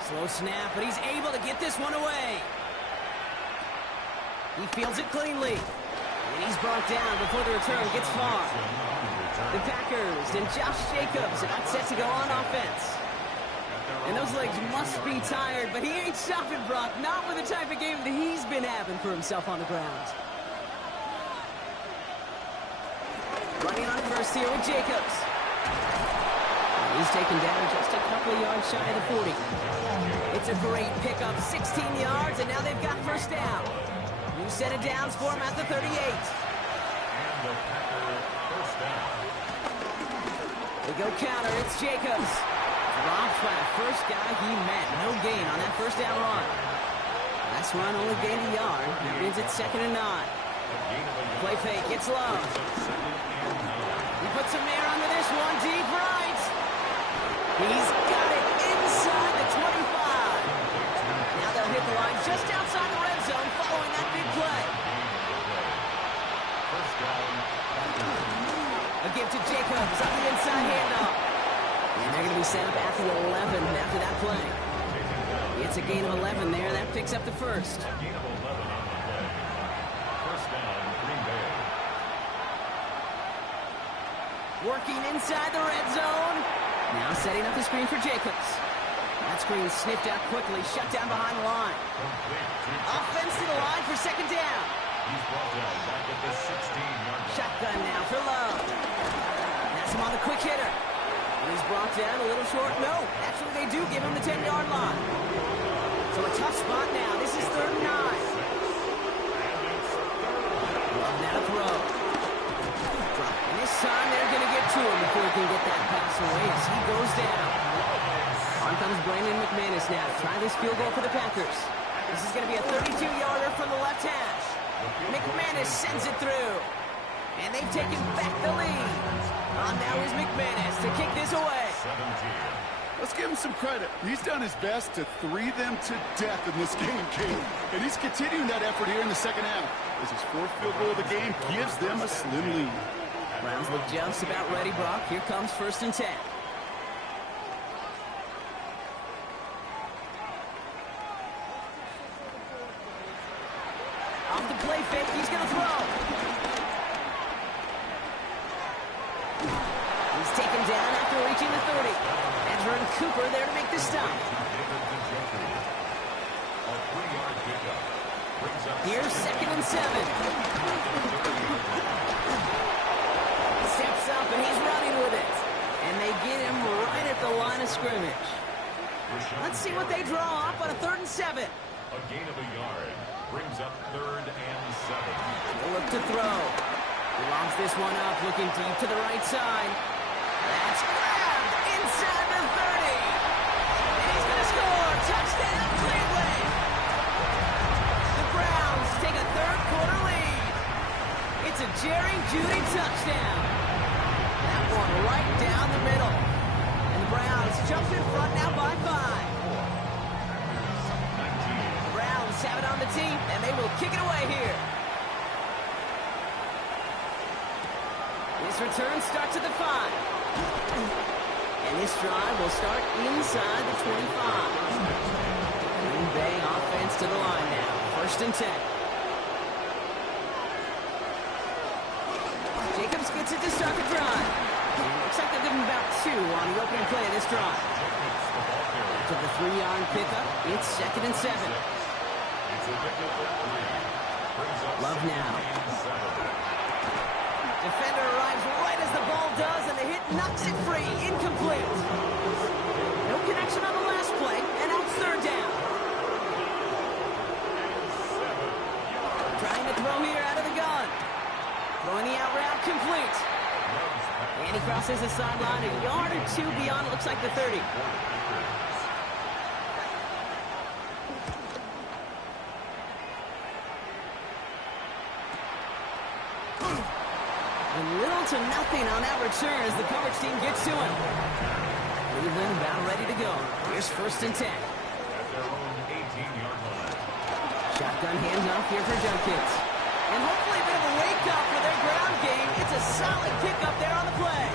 Slow snap, but he's able to get this one away. He fields it cleanly. And he's brought down before the return gets far. The Packers and Josh Jacobs about set to go on offense. And those legs must be tired, but he ain't stopping, Brock. Not with the type of game that he's been having for himself on the ground. Running on first here with Jacobs. He's taken down just a couple of yards shy of the 40. It's a great pickup, 16 yards, and now they've got first down. New set of downs for him at the 38. And the Packer first down. They go counter, it's Jacobs. Dropped by the first guy he met. No gain on that first down run. Last run only gained a yard. That means it's 2nd and 9. Play fake, it's low. He puts some air under this one, deep right. He's got it inside the 25. Now they'll hit the line just outside the red zone following that big play. First down. A give to Jacobs on the inside handoff. And they're going to be set up at the 11 after that play. It's a gain of 11 there. That picks up the first. Gain of 11 on the play. First down, Green Bay. Working inside the red zone. Now setting up the screen for Jacobs. That screen sniffed out quickly, shut down behind the line. Offense to the line for 2nd down. He's brought down back at the 16-yard line. Shotgun now for Love. That's him on the quick hitter. And he's brought down a little short. No, actually they do give him the 10-yard line. So a tough spot now. This is 3rd and 9. Love now to throw. And this time they're going to get to him before he can get that pass away as he goes down. On comes Brandon McManus now to try this field goal for the Packers. This is going to be a 32-yarder from the left hash. McManus sends it through. And they've taken back the lead. On now is McManus to kick this away. 17. Let's give him some credit. He's done his best to three them to death in this game, Kate. And he's continuing that effort here in the second half. As his 4th field goal of the game gives them a slim lead. Browns look just about ready, Brock. Here comes 1st and 10. Off the play fake, he's going to throw. He's taken down after reaching the 30. Edgerrin Cooper there to make the stop. Here's 2nd and 7. Steps up and he's running with it. And they get him right at the line of scrimmage. Let's see what they draw up on a 3rd and 7. A gain of a yard brings up 3rd and 7. They'll look to throw. He lobs this one up, looking deep to the right side. That's grabbed inside the 30. And he's going to score. Touchdown, Cleveland. The Browns take a 3rd quarter lead. It's a Jerry Jeudy touchdown. That one right down the middle. And the Browns jump in front now by 5. The Browns Browns have it on the team, and they will kick it away here. This return starts at the 5. And this drive will start inside the 25. Green Bay offense to the line now. 1st and 10. Jacobs gets it to start the drive. Looks like they'll give him about 2 on the opening play of this drive. After the 3-yard pickup, it's 2nd and 7. Love now. Defender arrives right as the ball does, and the hit knocks it free. Incomplete. No connection on the last play, and now it's 3rd down. Trying to throw here out of the gun. Throwing the out route complete. And he crosses the sideline a yard or 2 beyond, it looks like the 30. Little to nothing on that return as the coverage team gets to him. Cleveland about ready to go. Here's 1st and 10. At their own 18-yard line. Shotgun handoff here for Junkins. And hopefully a bit of a wake-up for their ground game. It's a solid pickup there on the play.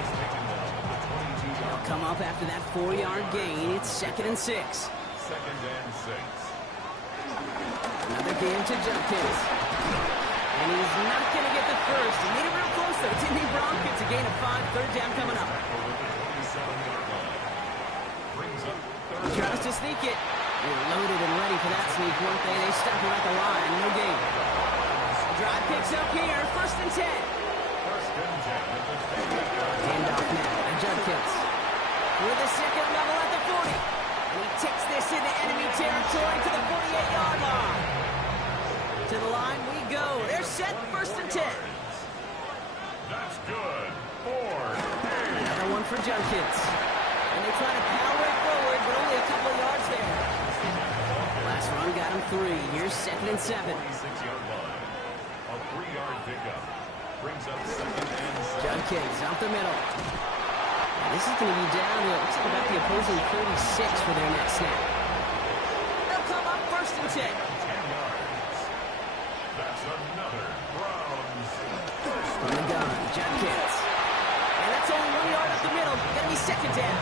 They'll come up after that 4-yard gain. It's 2nd and 6. 2nd and 6. Another game to Junkins. And he's not going to get the first. He made it real close, though. Tindy Brown gets a gain of 5. 3rd down coming up. He tries to sneak it. They're loaded and ready for that sneak, weren't they? They stop him at the line. No gain. Drive picks up here. 1st and 10. Handoff now to Junkins. With a second level at the 40. And he takes this into enemy territory to the 48-yard line. To the line we go. They're set. 1st and 10. That's good. 4th. Another one for Junkins. And they try to power it forward, but only a couple of yards there. Last run got him 3. Here's 2nd and 7. 26-yard line. A 3-yard pickup. Brings up 2nd and 7. Junkins out the middle. And this is going to be down to, looks like about the opposing 36 for their next snap. They'll come up 1st and 10. 10 yards. That's another Browns. From the gun, Junkins. And that's only 1 yard up the middle. Going to be 2nd down.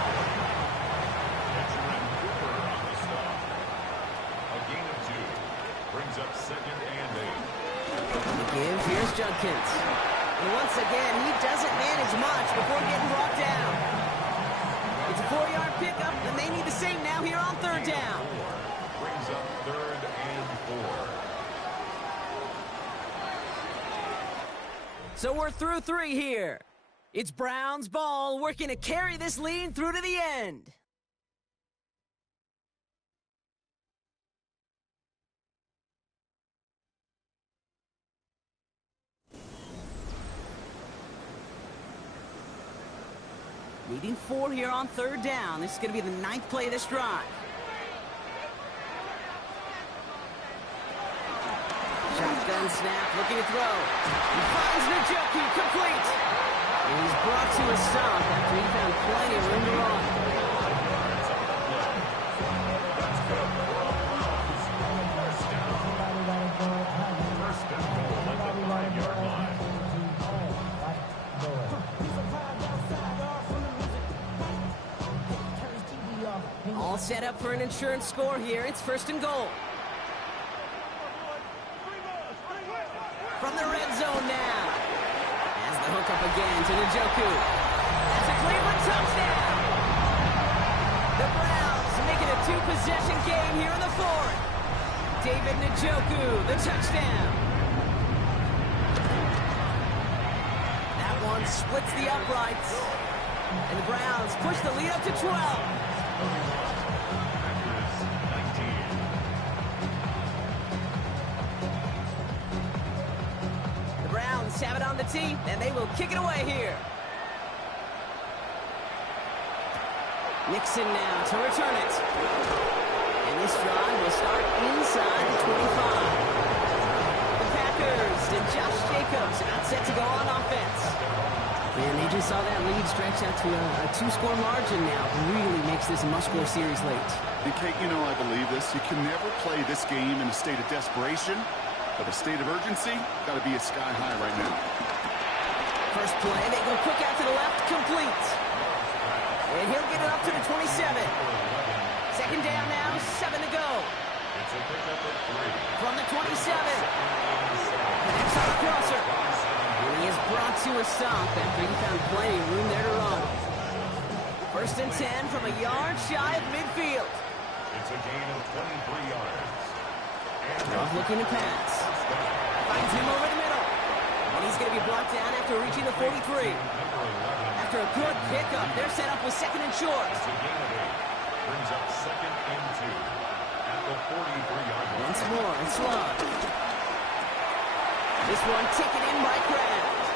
A gain of 2. Brings up 2nd and 8. And the give, here's Junkins. And once again, he doesn't manage much before getting brought down. It's a 4-yard pickup, and they need the same now here on 3rd down. Brings up 3rd and 4. So we're through 3 here. It's Browns ball, working to carry this lead through to the end. Needing 4 here on 3rd down. This is going to be the 9th play of this drive. Shotgun snap, looking to throw. He finds Njoku, complete. And he's brought to a stop after he found plenty of room to run. All set up for an insurance score here. It's 1st and goal. From the red zone now. As the hookup again to Njoku. That's a Cleveland touchdown. The Browns making a 2-possession game here in the 4th. David Njoku, the touchdown. That one splits the uprights. And the Browns push the lead up to 12. Have it on the tee, and they will kick it away here. Nixon now to return it. And this drive will start inside the 25. The Packers and Josh Jacobs not set to go on offense. Man, they just saw that lead stretch out to a two-score margin now. Really makes this a must-score series late. And Kate, you know I believe this. You can never play this game in a state of desperation, but a state of urgency got to be a sky high right now. First play, they go quick out to the left, complete. And he'll get it up to the 27. Second down now, 7 to go. It's a pickup at 3. From the 27. Connects on the crosser. And he is brought to a stop after he found plenty of room there to run. First and 10 from a yard shy of midfield. It's a gain of 23 yards. Off looking to pass. Finds him over the middle. And he's going to be brought down after reaching the 43. After a good pickup, they're set up with second and short. It's a gain of 8. Brings up second and 2 at the 43-yard line. Once more, it's Love. This one taken in by Kraft.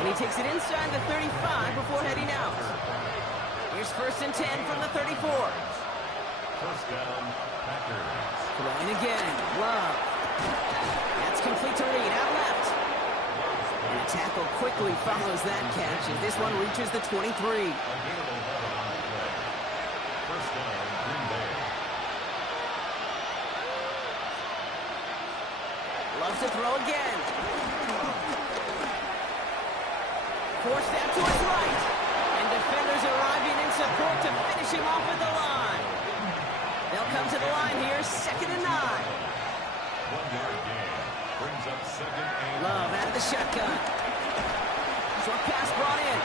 And he takes it inside the 35 before heading out. Here's first and 10 from the 34. First down, Packers. Throwing again, Love. That's complete to Reed, out left. And a tackle quickly follows that catch, and this one reaches the 23. A gain of 11 on the play. First down, Green Bay. Loves to throw again. Forced out to his right. And defenders arriving in support to finish him off at the line. They'll come to the line here, second and 9. 1-yard gain. Brings up second and Love out of the shotgun. Short pass brought in.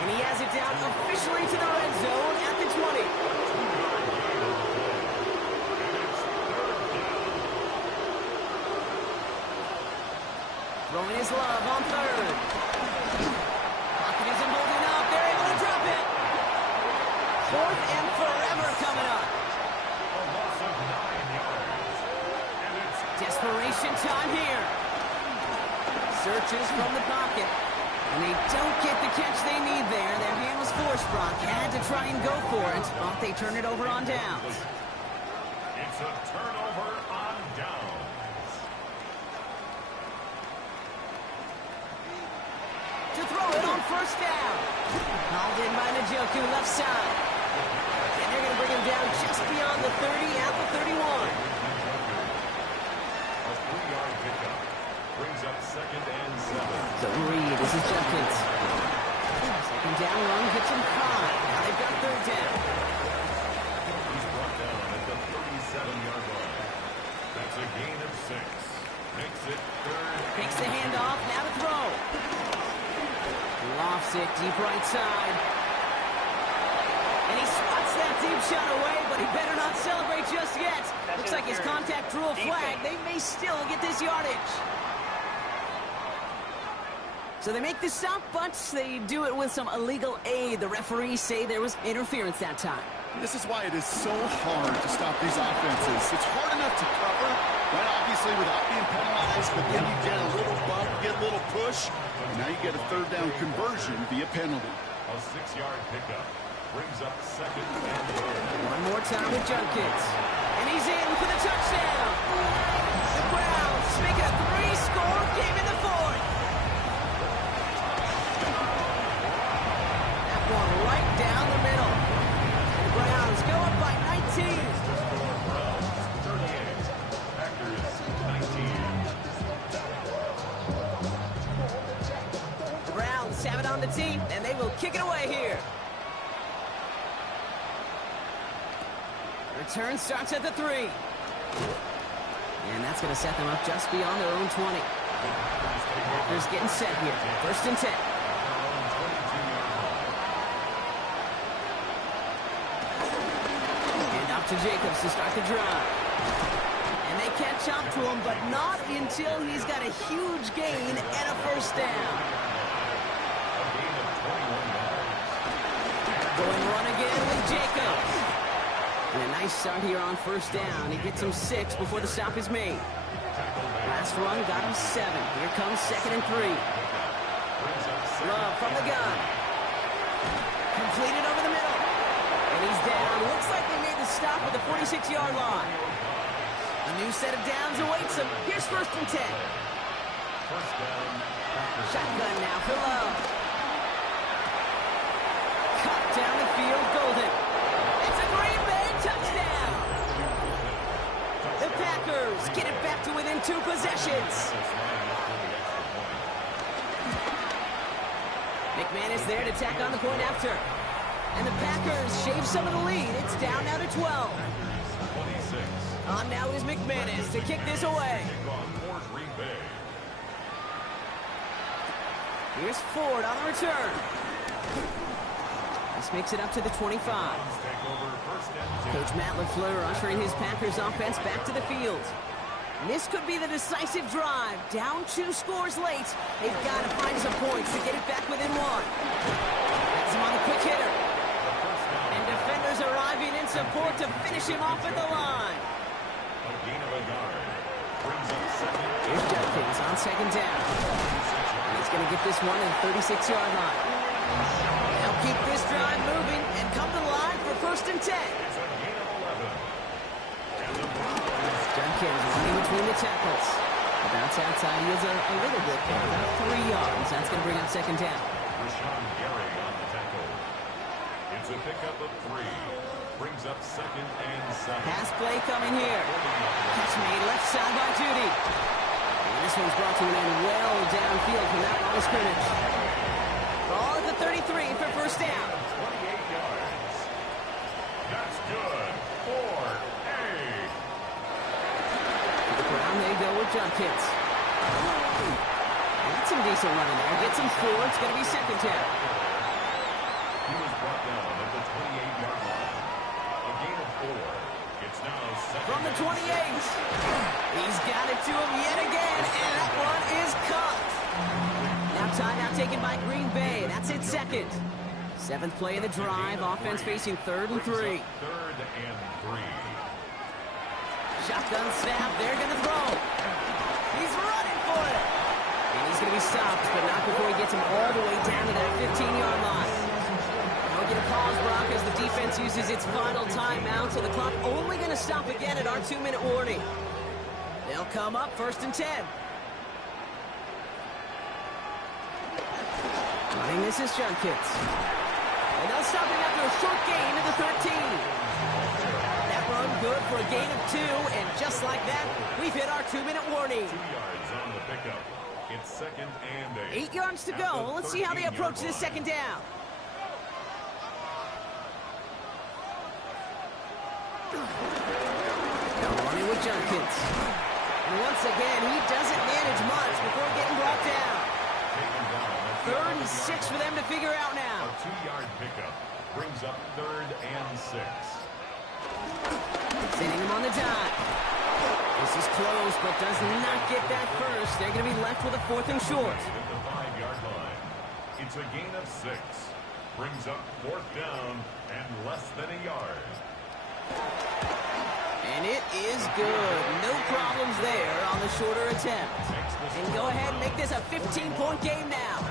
And he has it down officially to the red zone at the 20. Throwing his Love on third. Pocket isn't holding up. They're able to drop it. Fourth and forever coming up. a loss of 9 yards. And it's Desperation time here. Searches from the pocket. And they don't get the catch they need there. Their hand was forced. Brock had to try and go for it. But they turn it over on downs. It's a turnover on downs. To throw it on first down. Hauled in by Njoku, left side. And they're going to bring him down just beyond the 30 at the 31. A 3-yard pickup. Brings up second and 7. So Reed, this is Jenkins. Second down run gets him 5. Now they've got third down. He's brought down at the 37-yard line. That's a gain of 6. Makes it third. Takes the handoff, now to throw. Lofts it deep right side. And he swats that deep shot away, but he better not celebrate just yet. Looks like his contact drew a flag. They may still get this yardage. So they make the stop, but they do it with some illegal aid. The referees say there was interference that time. This is why it is so hard to stop these offenses. It's hard enough to cover, right, obviously, without being penalized, but then you get a little bump, get a little push, and now you get a third down conversion via penalty. A 6-yard pickup. Brings up second and third. One more time with Junkins. And he's in for the touchdown. The Browns make it a 3-score game in the fourth. That one right down the middle. The Browns go up by 19. Browns 38. Packers 19. The Browns have it on the team, and they will kick it away here. Return starts at the 3. And that's going to set them up just beyond their own 20. Packers getting set here. First and 10. And off to Jacobs to start the drive. And they catch up to him, but not until he's got a huge gain and a first down. A gain of 21 yards. Going run again with Jacobs. And a nice start here on first down. He gets him 6 before the stop is made. Last run got him 7. Here comes second and 3. Love from the gun. Completed over the middle. And he's down. Looks like they made the stop at the 46-yard line. A new set of downs awaits him. Here's first and 10. First down. Packers. Shotgun now for Love. down the field, Golden. It's a Green Bay touchdown. The Packers get it back to within 2 possessions. McManus there to tack on the point after. And the Packers shave some of the lead. It's down now to 12. 26. On now is McManus to kick this away. Kickoff for Green Bay. Here's Ford on the return. This makes it up to the 25. Take over first and 10. Coach Matt LaFleur ushering his Packers offense back to the field. This could be the decisive drive. Down 2 scores late. They've got to find some points to get it back within 1. That's him on the quick hitter. And defenders arriving in support to finish him off at the line. A gain of a yard. Brings up second. Here's Judkins on second down. And he's going to get this one at the 36-yard line. They'll keep this drive moving and come to the line for first and 10. It's a gain of 11. And the Broncos. Judkins running between the tackles. The bounce outside yields a little bit there, about 3 yards. That's going to bring up second down. Rashawn Gary on the tackle. It's a pickup of 3. Brings up second and 7. Pass play coming here. Catch made left side by Judy. And this one's brought to an end well downfield from that line of scrimmage. Ball at the 33 for first down. 28 yards. That's good. 4-A. To the ground they go with Judkins. That's some decent running there. Gets him 4. It's going to be second down. He was brought down at the 28-yard line. A gain of 4. It's now second. From the 28. He's got it to him yet again, and that one is caught. Now timeout taken by Green Bay. That's it second. 7th play of the drive. Offense facing 3rd and 3. Third and 3. Shotgun snap. They're going to throw. He's running for it. And he's going to be stopped, but not before he gets him all the way down to that 15-yard line. We'll get a pause, Brock, as the defense uses its final timeout, so the clock only going to stop again at our 2-minute warning. They'll come up first and 10. Running this is Judkins. And they'll stop him after a short gain to the 13. That run good for a gain of 2, and just like that, we've hit our 2-minute warning. 2 yards on the pickup. It's second and 8. 8 yards to go. Let's see how they approach this second down. Now running with Judkins. And once again, he doesn't manage much before getting brought down. Taken down. 3rd and 6 for them to figure out now. A 2-yard pickup brings up 3rd and 6. Sending him on the dime. This is close, but does not get that first. They're going to be left with a 4th and short. At the 5-yard line. It's a gain of 6. Brings up 4th down and less than a yard. And it is good. No problems there on the shorter attempt. And go ahead and make this a 15-point game now.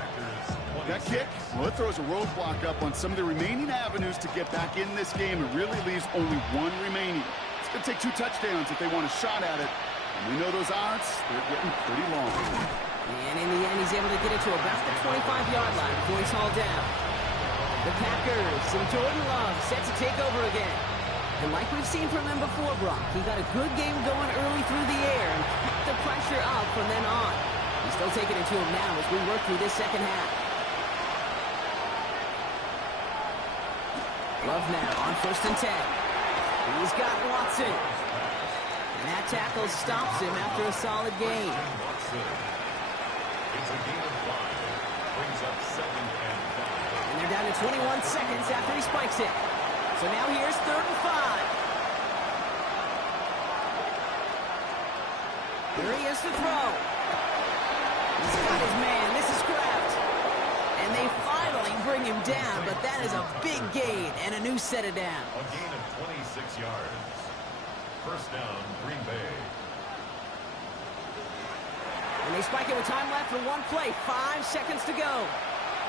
That kick, well, it throws a roadblock up on some of the remaining avenues to get back in this game. It really leaves only 1 remaining. It's going to take 2 touchdowns if they want a shot at it. And we know those odds, they're getting pretty long. And in the end, he's able to get it to about the 25-yard line before he's hauled down. The Packers and Jordan Love set to take over again. And like we've seen from him before, Brock, he got a good game going early through the air and kept the pressure up from then on. He's still taking it to him now as we work through this second half. Love now on first and 10. He's got Watson. And that tackle stops him after a solid gain. It's a gain of 5. Brings up 2nd and 5. And they're down to 21 seconds after he spikes it. So now here's 3rd and 5. Here he is to throw. He's got his man. This is Kraft. And they finally bring him down, but that is a big gain and a new set of down. A gain of 26 yards. First down, Green Bay. And they spike it with time left for 1 play. 5 seconds to go.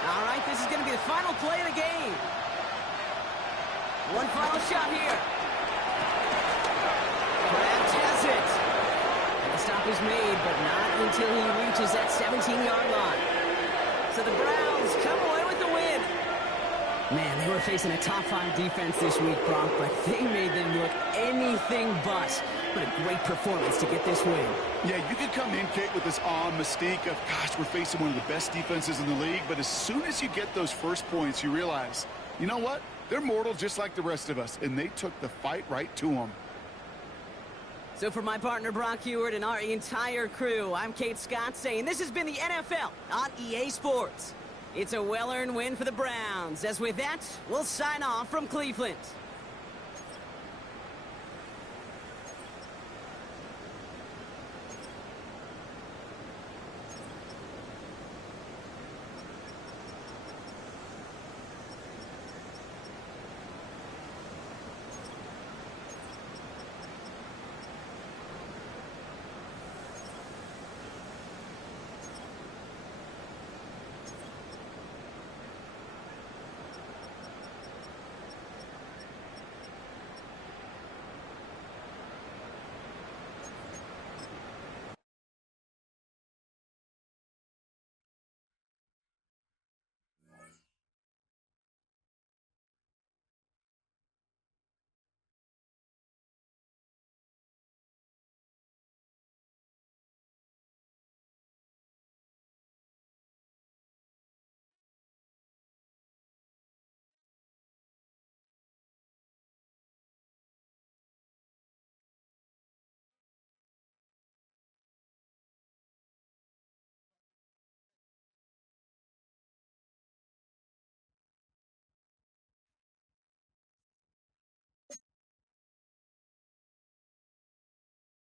All right, this is going to be the final play of the game. 1 final shot here. Kraft has it. And the stop is made, but not until he reaches that 17-yard line. So the Browns come away with the win. Man, they were facing a top-5 defense this week, Brock, but they made them look anything but. What a great performance to get this win. Yeah, you could come in, Kate, with this awe and mystique of, gosh, we're facing one of the best defenses in the league, but as soon as you get those first points, you realize, you know what? They're mortal just like the rest of us, and they took the fight right to them. So for my partner, Brock Heward, and our entire crew, I'm Kate Scott saying this has been the NFL on EA Sports. It's a well-earned win for the Browns. As with that, we'll sign off from Cleveland.